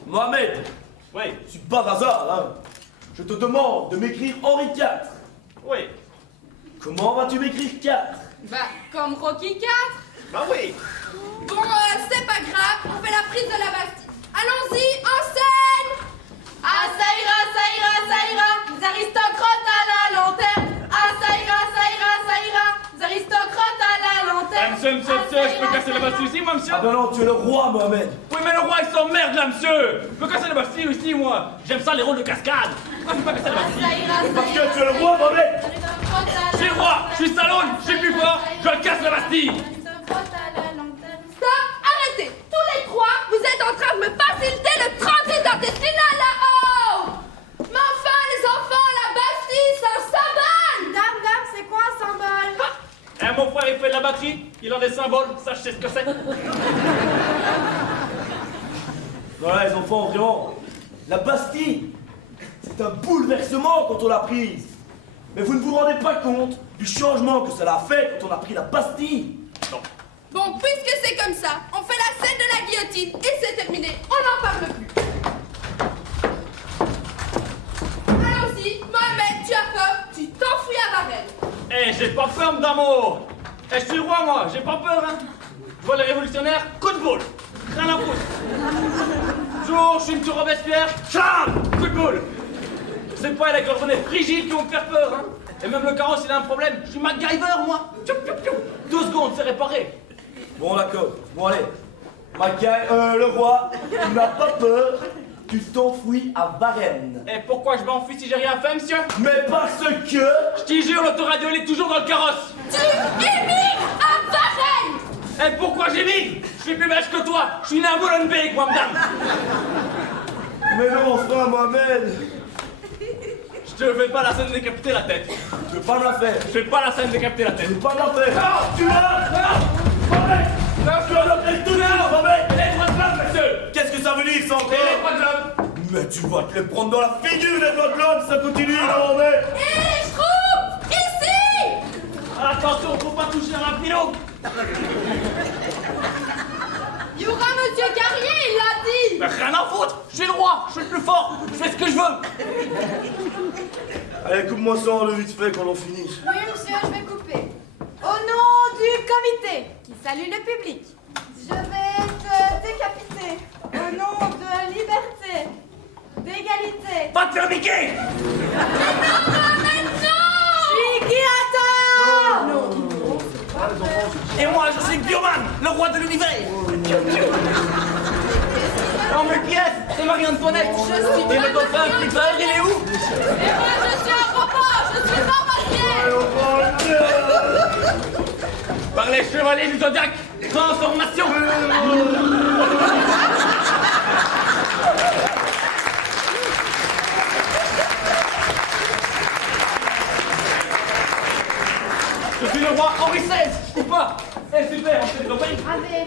Mohamed, Oui, je suis pas hasard, hein. Je te demande de m'écrire Henri IV. oui. Comment vas-tu m'écrire 4? Bah, comme Rocky 4. Bah oui. Bon, c'est pas grave, on fait la prise de la Bastille. Allons-y, en scène. Ah, ça ira. Les aristocrates à la lanterne. Ah, ça ira. Les aristocrates à la lanterne. Monsieur, je peux casser la Bastille aussi, moi, monsieur? Ah ben non, tu es le roi, Mohamed. Oui, mais le roi, il s'emmerde, là, monsieur. Je peux casser la Bastille aussi, moi. J'aime ça, les rôles de cascade. Pourquoi je peux pas casser la Bastille? Ça ira. Parce que tu es le roi, Mohamed. Je suis le roi, je suis Stallone. Bastille. Stop, arrêtez. Tous les trois, vous êtes en train de me faciliter le transit intestinal là-haut. Mais enfin, les enfants, la Bastille, c'est un symbole. Dame, c'est quoi un symbole? Eh, mon frère, il fait de la batterie, il a des symboles, ça je sais ce que c'est. Voilà les enfants, vraiment, la Bastille, c'est un bouleversement quand on l'a prise. Mais vous ne vous rendez pas compte du changement que cela a fait quand on a pris la Bastille. Non. Bon, puisque c'est comme ça, on fait la scène de la guillotine et c'est terminé. On n'en parle plus. Allons-y, Mohamed, tu as peur, tu t'enfuis à Varennes. Eh, j'ai pas peur, d'amour. Eh, je suis le roi, moi, j'ai pas peur, hein. Je vois les révolutionnaires, coup de boule. Rien à foutre. Jour, je suis une tour Robespierre, cham, coup de boule. C'est pas les coordonnées frigides qui vont me faire peur, hein. Et même le carrosse, il a un problème. Je suis MacGyver, moi. Tchoup, tchoup, tchoup. 2 secondes, c'est réparé. Bon d'accord, bon allez. Le roi, tu n'as pas peur, tu t'enfuis à Varennes. Et pourquoi je m'enfuis si j'ai rien fait, monsieur? Mais parce que... Je t'y jure, l'autoradio, il est toujours dans le carrosse. Tu émigres à Varennes. Et pourquoi j'émigre? Je suis plus belge que toi. Je suis né à Molenbeek, moi, madame. Mais non, frère Mohamed. Je te fais pas la scène décapiter la tête. Tu veux pas me la faire? Je fais pas la scène décapiter la tête. Tu veux pas me la faire? Non, tu l'as. Non, Mohamed. Non, tu as l'objet tout de Mohamed. Les droits de l'homme, monsieur. Qu'est-ce que ça veut dire, ça encore? Les droits de l'homme. Mais tu vas te les prendre dans la figure, les droits de l'homme, ça continue, là, Mohamed. Hé, je trouve ici. Attention, faut pas toucher à la pilo. Il y aura monsieur Carrier, il l'a dit. Mais rien à foutre. Je suis le roi, je suis le plus fort. Je fais ce que je veux. Allez, coupe-moi ça en le vite fait quand on finit. Oui, monsieur, je vais couper. Au nom du comité qui salue le public, je vais te décapiter. Au nom de liberté, d'égalité. Pas te faire niquer. Mais non. Je suis Guillata. Non. Et moi, je suis Bioman, le roi de l'univers. Non mais qui est-ce? C'est Marie-Antoinette. Je suis Et le dauphin Flipper, il est où? Et moi, je suis un robot. Je suis Normalienne. Par les chevaliers du Zodiac, transformation. Je suis le roi Henri XVI, ou pas? Eh super, on fait le compagnie. Allez.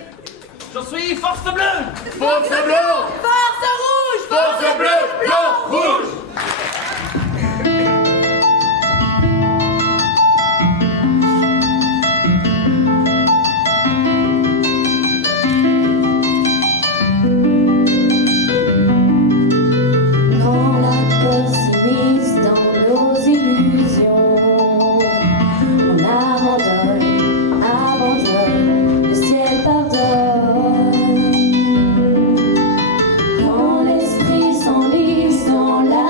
Je suis Force Bleue. Force Bleue. Force rouge. Force Bleue, blanc, rouge. Quand la peur s'immisce dans nos illusions, on abandonne, le ciel pardonne. Quand l'esprit s'enlise dans la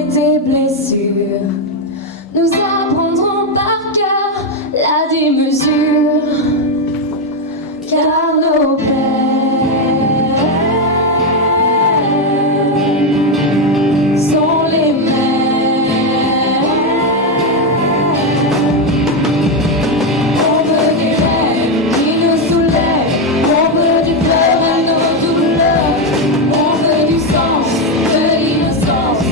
et tes blessures. Nous apprendrons par cœur la démesure, car nos pères sont les mères. On veut des rêves qui nous soulèvent, on veut du pleur à nos douleurs, on veut du sens, de l'innocence,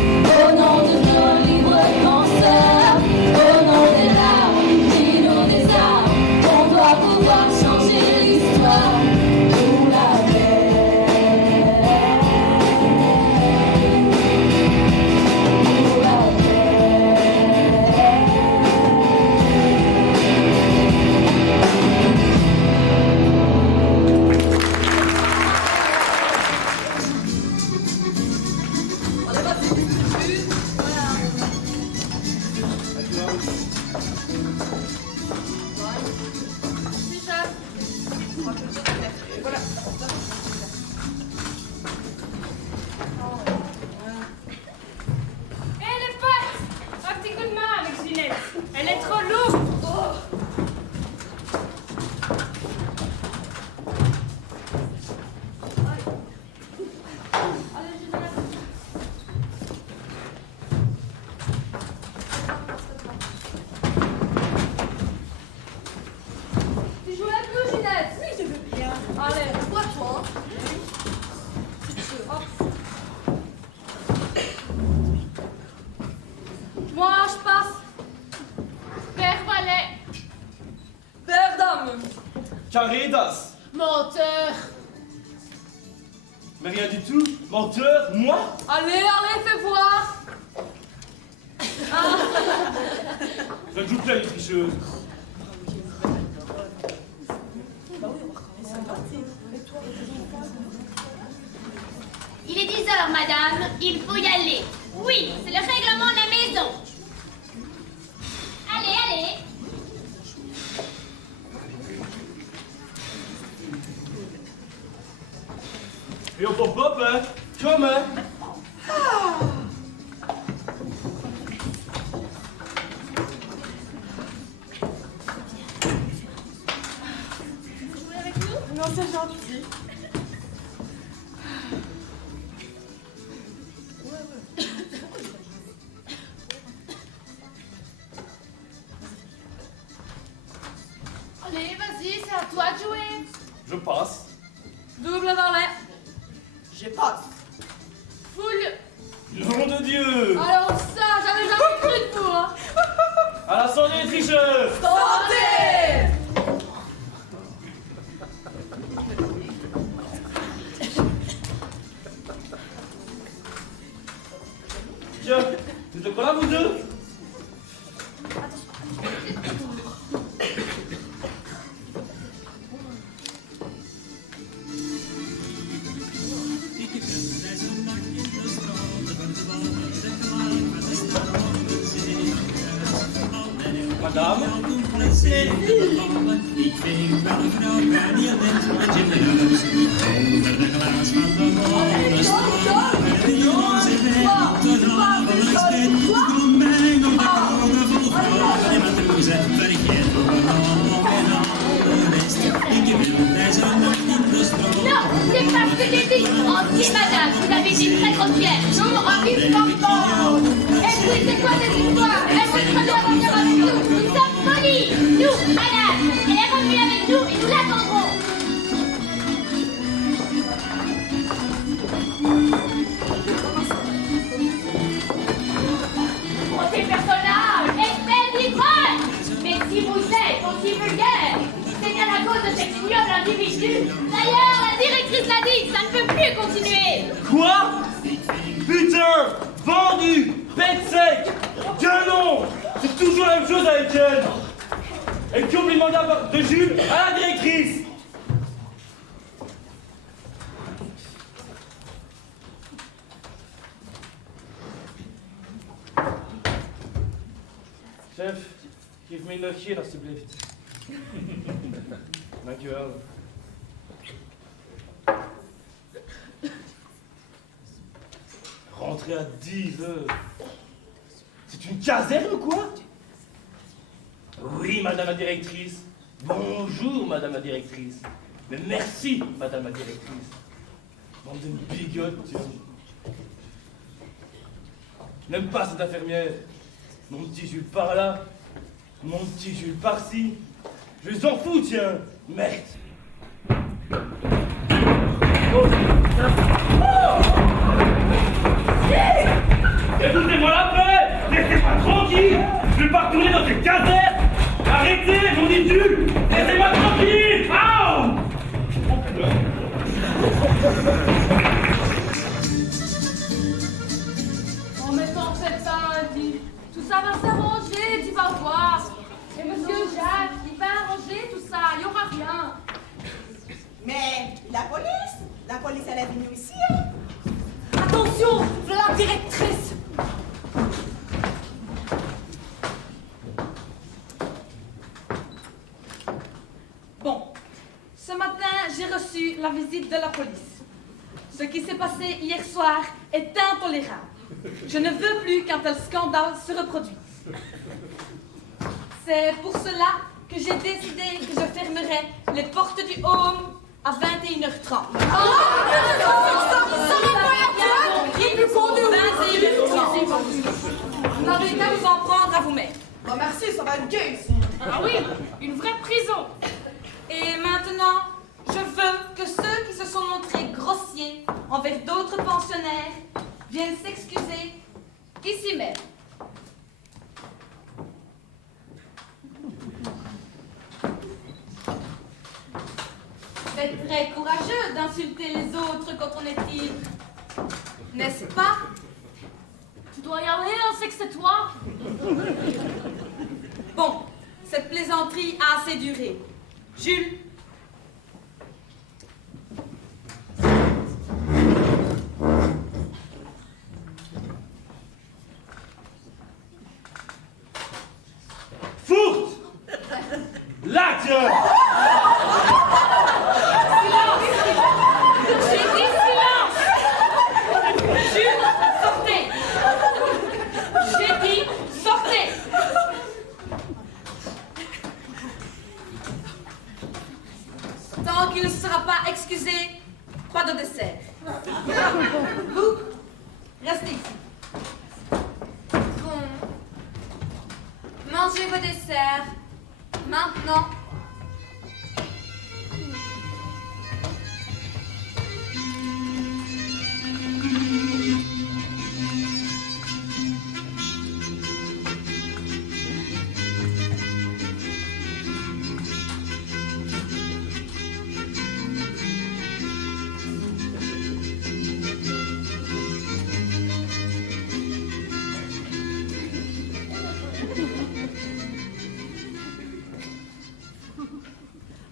au nom de nos libres penseurs, au nom des larmes qui nous désarment, on doit pouvoir changer l'histoire pour la paix. Pour la Hé les potes, un petit coup de main avec Ginette. Elle est trop lourde. Tu joues avec nous, Ginette? Oui, je veux bien. Allez, toi. Moi, je passe. Père Valet. Père d'âme. Caritas. Menteur. Mais rien du tout. Menteur, moi? Allez, fais voir. Je ne joue plus à une tricheuse. Il est 10h, madame. Il faut y aller. Oui, c'est le règlement de la maison. Allez, allez. Et on pop pop, hein? Comme, hein? Non, c'est gentil. Allez, vas-y, c'est à toi de jouer. Je passe. Double varlet. J'ai pas. Foule. Nom de Dieu! Alors ça, j'avais jamais cru de vous, hein. À la santé des tricheurs! Santé! Tiens, vous êtes pas là, vous deux? Madame? Ik ving wel een vrouw bij die net met je neus. Onder de glas van de molenstraat. En die onze wereld te graven langs bed. De grond bij op de koude vol vrouwen. En matrozen vergeet hoe we nog en alle rest. Ik wil deze nacht in de stroom. Non, c'est pas ce que j'ai dit. Entier, madame, vous avez dit très grossière. Non, arrive pardon. Et puis, c'est quoi cette histoire? Elle veut très bien revenir avec nous. Nous sommes polis. Nous, madame. Elle est revenue avec nous et nous l'attendrons. Oh, ces personnages, espèce d'ivrogne. Mais si vous êtes aussi vulgaire, c'est bien à cause de cet ignoble individu. D'ailleurs, la directrice l'a dit, ça ne peut plus continuer. Quoi? Putain! Vendu! Pète sec! Gueulon! C'est toujours la même chose avec elle! Et qui oublie le mandat de Jules à la directrice! Chef, geef me nog geen alsjeblieft. Dankjewel. Rentrez à 10 heures. C'est une caserne ou quoi? Oui, madame la directrice. Bonjour, madame la directrice. Mais merci, madame la directrice. Bande de bigotes, tiens. N'aime pas cette infirmière. Mon petit Jules par là, mon petit Jules par-ci. Je les en fous, tiens. Merde. Écoutez-moi la paix! Laissez-moi tranquille! Je vais pas retourner dans cette caserne! Arrêtez, mon Jules! Laissez-moi tranquille! Au! Oh, mais t'en fais pas, dit. Tout ça va s'arranger, tu vas voir. Et monsieur Jacques, il va arranger tout ça, il n'y aura rien. Mais la police, elle est venue ici, hein? Attention, voilà la directrice. Bon, ce matin, j'ai reçu la visite de la police. Ce qui s'est passé hier soir est intolérable. Je ne veux plus qu'un tel scandale se reproduise. C'est pour cela que j'ai décidé que je fermerai les portes du home à 21h30. Vous n'avez qu'à vous en prendre à vous-même. Oh merci, ça va être gay ici. Ah oui, une vraie prison. Et maintenant, je veux que ceux qui se sont montrés grossiers envers d'autres pensionnaires viennent s'excuser ici même. C'est très courageux d'insulter les autres quand on est ivre, n'est-ce pas? Tu dois y aller, on sait que c'est toi. Bon, cette plaisanterie a assez duré. Jules. Fourte! Là, tiens! J'ai dit silence! Jules, sortez! J'ai dit sortez! Tant qu'il ne sera pas excusé, pas de dessert. Vous, restez ici. Bon. Mangez vos desserts. Maintenant.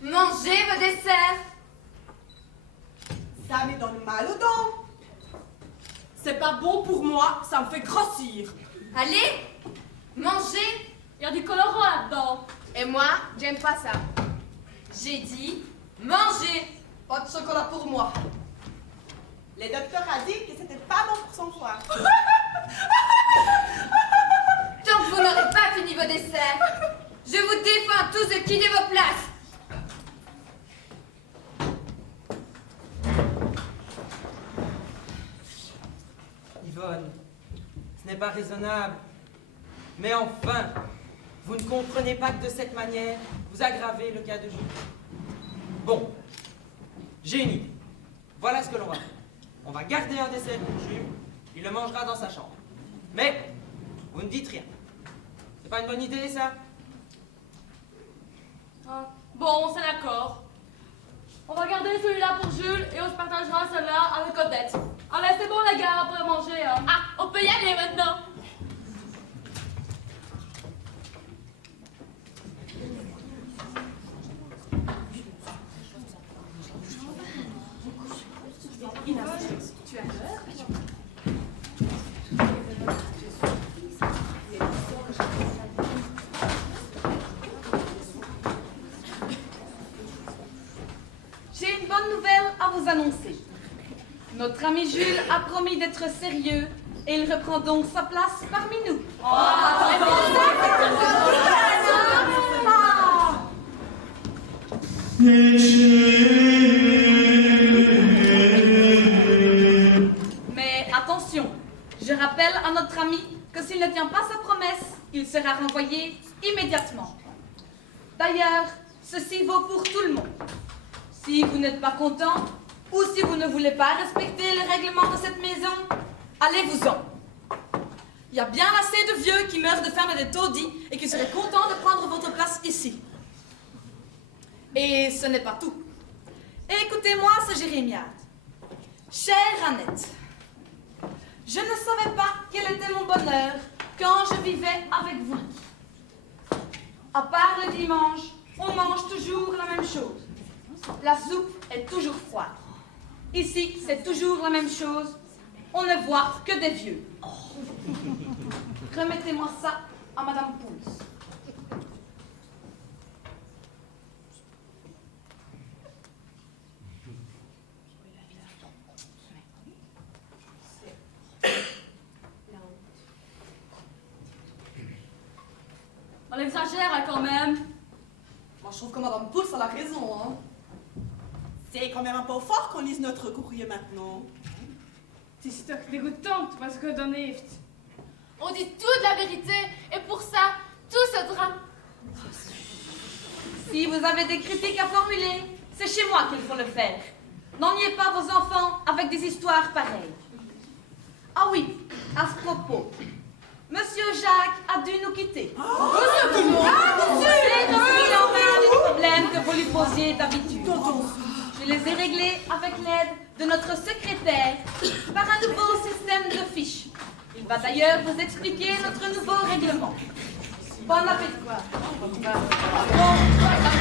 Mangez vos desserts. Ça me donne mal aux dents. C'est pas bon pour moi, ça me fait grossir. Allez, mangez. Il y a du colorant là-dedans. Et moi, j'aime pas ça. J'ai dit mangez. Pas de chocolat pour moi. Le docteur a dit que c'était pas bon pour son foie. Tant que vous n'aurez pas fini vos desserts, je vous défends tous de quitter vos places. Yvonne, ce n'est pas raisonnable. Mais enfin, vous ne comprenez pas que de cette manière, vous aggravez le cas de Jules. Bon, j'ai une idée. Voilà ce que l'on va faire. On va garder un dessert pour Jules, il le mangera dans sa chambre. Mais, vous ne dites rien. C'est pas une bonne idée, ça? Ah, bon, c'est d'accord. On va garder celui-là pour Jules et on se partagera celui-là avec Odette. Allez, c'est bon les gars, on peut manger. Hein. Ah, on peut y aller maintenant. Tu as l'heure? J'ai une bonne nouvelle à vous annoncer. Notre ami Jules a promis d'être sérieux et il reprend donc sa place parmi nous. Mais attention, je rappelle à notre ami que s'il ne tient pas sa promesse, il sera renvoyé immédiatement. D'ailleurs, ceci vaut pour tout le monde. Si vous n'êtes pas content, ou si vous ne voulez pas respecter les règlements de cette maison, allez-vous-en. Il y a bien assez de vieux qui meurent de faim et de taudis et qui seraient contents de prendre votre place ici. Et ce n'est pas tout. Écoutez-moi ce jérémiade. Chère Annette, je ne savais pas quel était mon bonheur quand je vivais avec vous. À part le dimanche, on mange toujours la même chose. La soupe est toujours froide. Ici, c'est toujours la même chose. On ne voit que des vieux. Remettez-moi ça à Madame Pouls. On exagère hein, quand même. Moi, je trouve que Madame Pouls a la raison, hein. C'est quand même un peu fort qu'on lise notre courrier maintenant. Het is toch dégoûtant wat ze gedaan heeft. On dit toute la vérité et pour ça, tout ce drame. Si vous avez des critiques à formuler, c'est chez moi qu'il faut le faire. N'ennuiez pas vos enfants avec des histoires pareilles. Ah oui, à ce propos, Monsieur Jacques a dû nous quitter. C'est il en a des problèmes que vous lui posiez d'habitude. Je les ai réglés avec l'aide de notre secrétaire par un nouveau système de fiches. Il va d'ailleurs vous expliquer notre nouveau règlement. Bon appétit.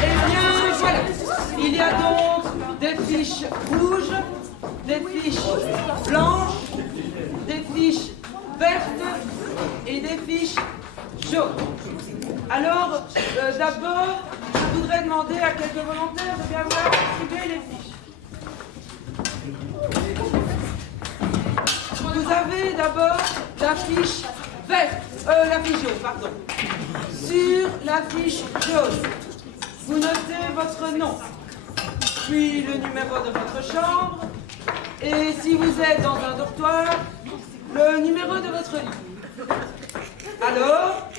Eh bien, voilà. Il y a donc des fiches rouges, des fiches blanches, des fiches vertes et des fiches jaunes. Alors, d'abord, je voudrais demander à quelques volontaires de bien vouloir distribuer les fiches. Vous avez d'abord la fiche verte, la fiche jaune, pardon. Sur la fiche jaune, vous notez votre nom, puis le numéro de votre chambre, et si vous êtes dans un dortoir, le numéro de votre lit. Alors,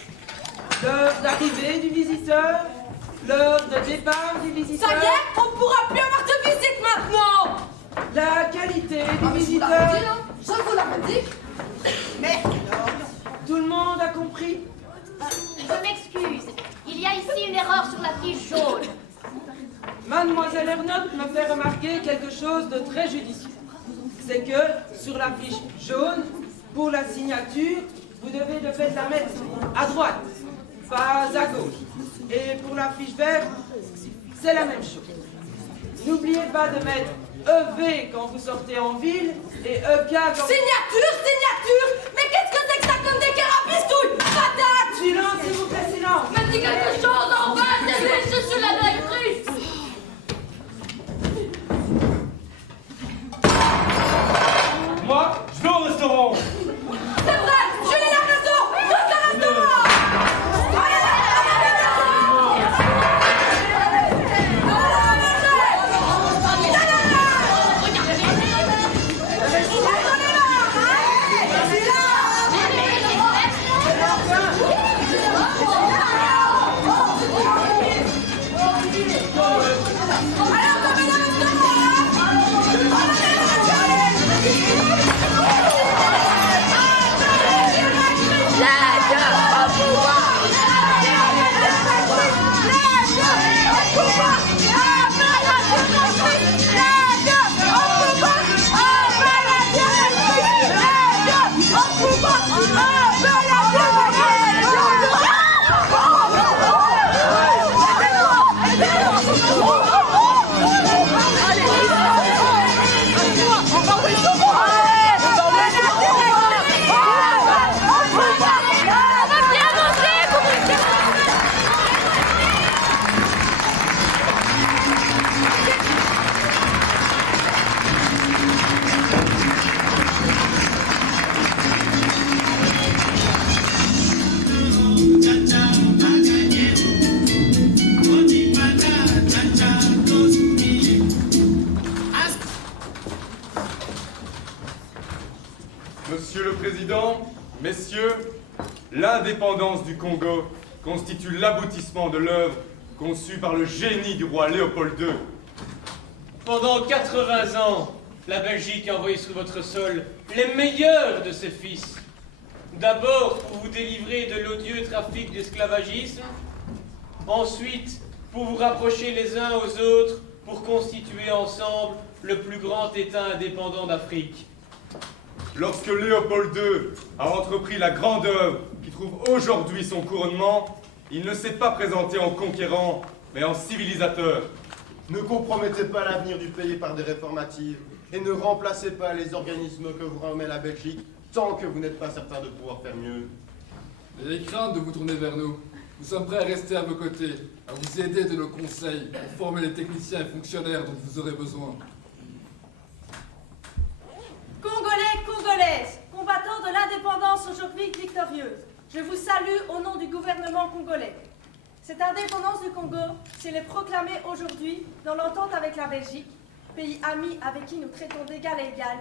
l'heure d'arrivée du visiteur, l'heure de départ du visiteur. Ça y est, on pourra plus avoir de visite maintenant. La qualité du visiteur. Je vous l'avais dit. Mais tout le monde a compris? Je m'excuse. Il y a ici une erreur sur la fiche jaune. Mademoiselle Ernotte me fait remarquer quelque chose de très judicieux. C'est que sur la fiche jaune, pour la signature, vous devez de fait la mettre à droite, pas à gauche. Et pour la fiche verte, c'est la même chose. N'oubliez pas de mettre EV quand vous sortez en ville et EK quand... Signature. Mais qu'est-ce que c'est que ça comme des carapistouilles? Patate. Silence, s'il vous plaît, silence. Mais dis quelque chose, enfin, c'est je suis la directrice. Moi, je vais au restaurant. C'est vrai, Julie a raison. Tout un restaurant. Silence. l'indépendance du Congo constitue l'aboutissement de l'œuvre conçue par le génie du roi Léopold II. Pendant 80 ans, la Belgique a envoyé sur votre sol les meilleurs de ses fils. D'abord pour vous délivrer de l'odieux trafic d'esclavagisme, ensuite pour vous rapprocher les uns aux autres pour constituer ensemble le plus grand État indépendant d'Afrique. Lorsque Léopold II a entrepris la grande œuvre qui trouve aujourd'hui son couronnement, il ne s'est pas présenté en conquérant, mais en civilisateur. Ne compromettez pas l'avenir du pays par des réformatives et ne remplacez pas les organismes que vous remet la Belgique tant que vous n'êtes pas certain de pouvoir faire mieux. N'ayez crainte de vous tourner vers nous. Nous sommes prêts à rester à vos côtés, à vous aider de nos conseils pour former les techniciens et fonctionnaires dont vous aurez besoin. Congolais, Congolaises, combattants de l'indépendance aujourd'hui victorieuse, je vous salue au nom du gouvernement congolais. Cette indépendance du Congo, c'est les proclamer aujourd'hui dans l'entente avec la Belgique, pays ami avec qui nous traitons d'égal à égal.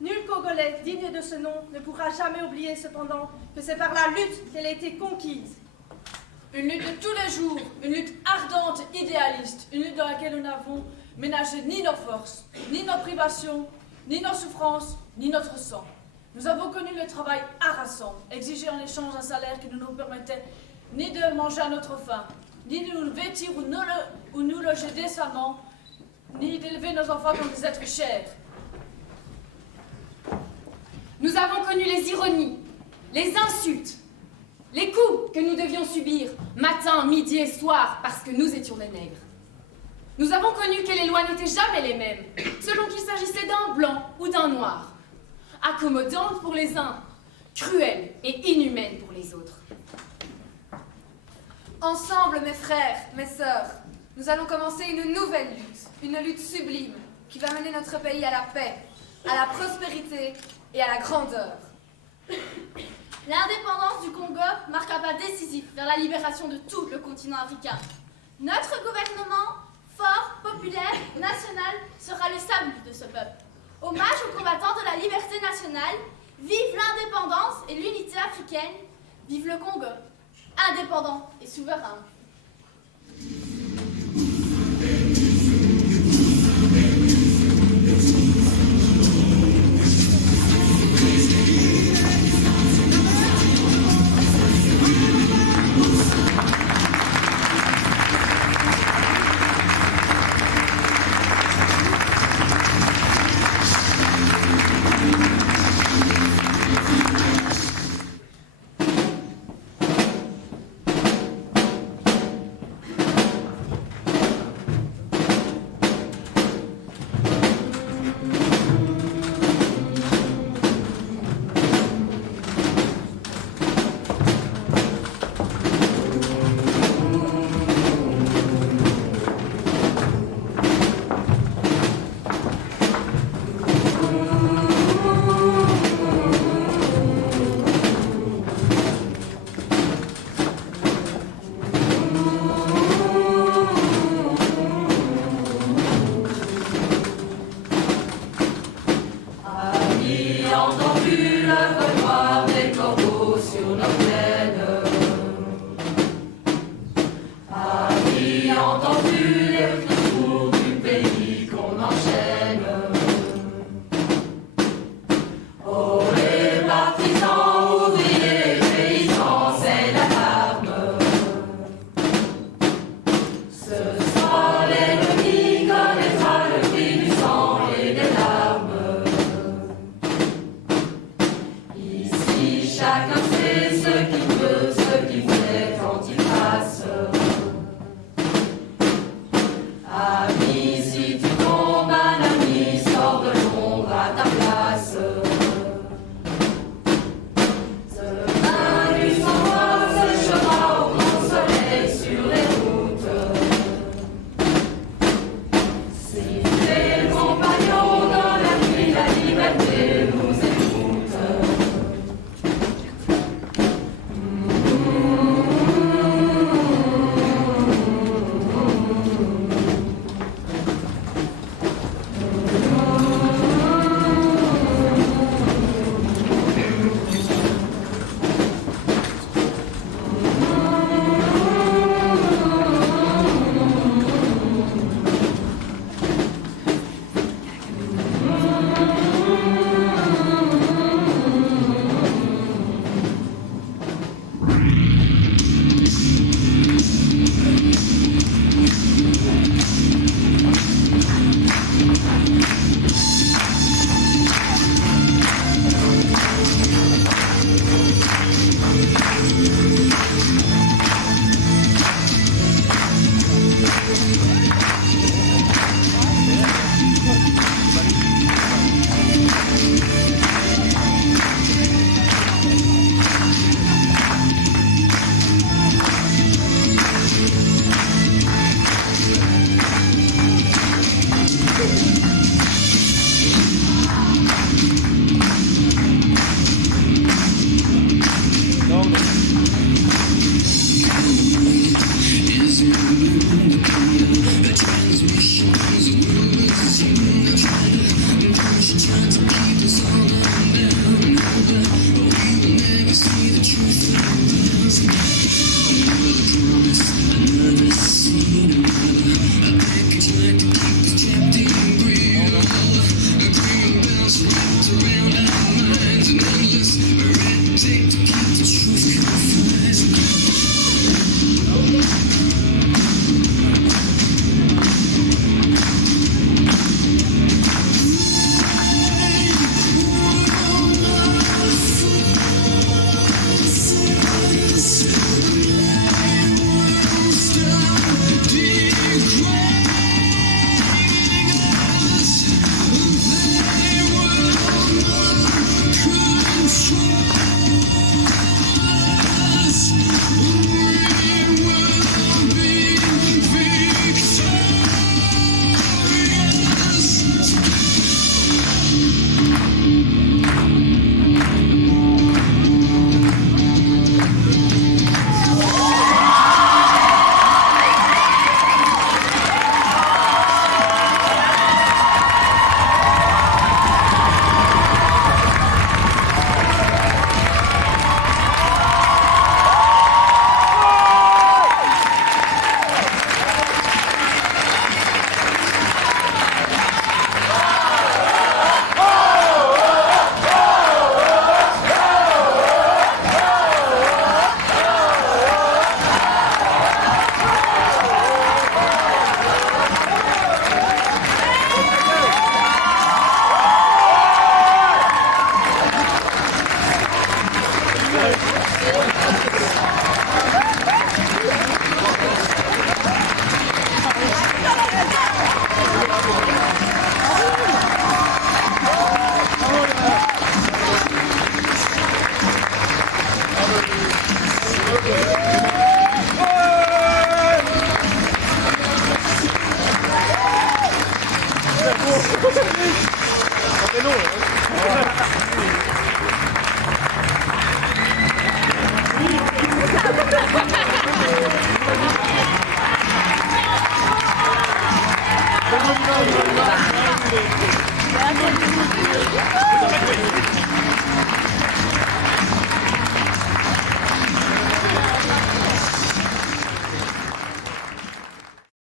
Nul Congolais digne de ce nom ne pourra jamais oublier cependant que c'est par la lutte qu'elle a été conquise. Une lutte de tous les jours, une lutte ardente, idéaliste, une lutte dans laquelle nous n'avons ménagé ni nos forces, ni nos privations, ni nos souffrances, ni notre sang. Nous avons connu le travail harassant, exigé en échange un salaire qui ne nous permettait ni de manger à notre faim, ni de nous vêtir ou nous loger décemment, ni d'élever nos enfants comme des êtres chers. Nous avons connu les ironies, les insultes, les coups que nous devions subir matin, midi et soir parce que nous étions des nègres. Nous avons connu que les lois n'étaient jamais les mêmes, selon qu'il s'agissait d'un blanc ou d'un noir, accommodantes pour les uns, cruelles et inhumaines pour les autres. Ensemble, mes frères, mes sœurs, nous allons commencer une nouvelle lutte, une lutte sublime qui va mener notre pays à la paix, à la prospérité et à la grandeur. L'indépendance du Congo marque un pas décisif vers la libération de tout le continent africain. Notre gouvernement, fort, populaire, national, sera le salut de ce peuple. Hommage aux combattants de la liberté nationale, vive l'indépendance et l'unité africaine, vive le Congo, indépendant et souverain. Gracias.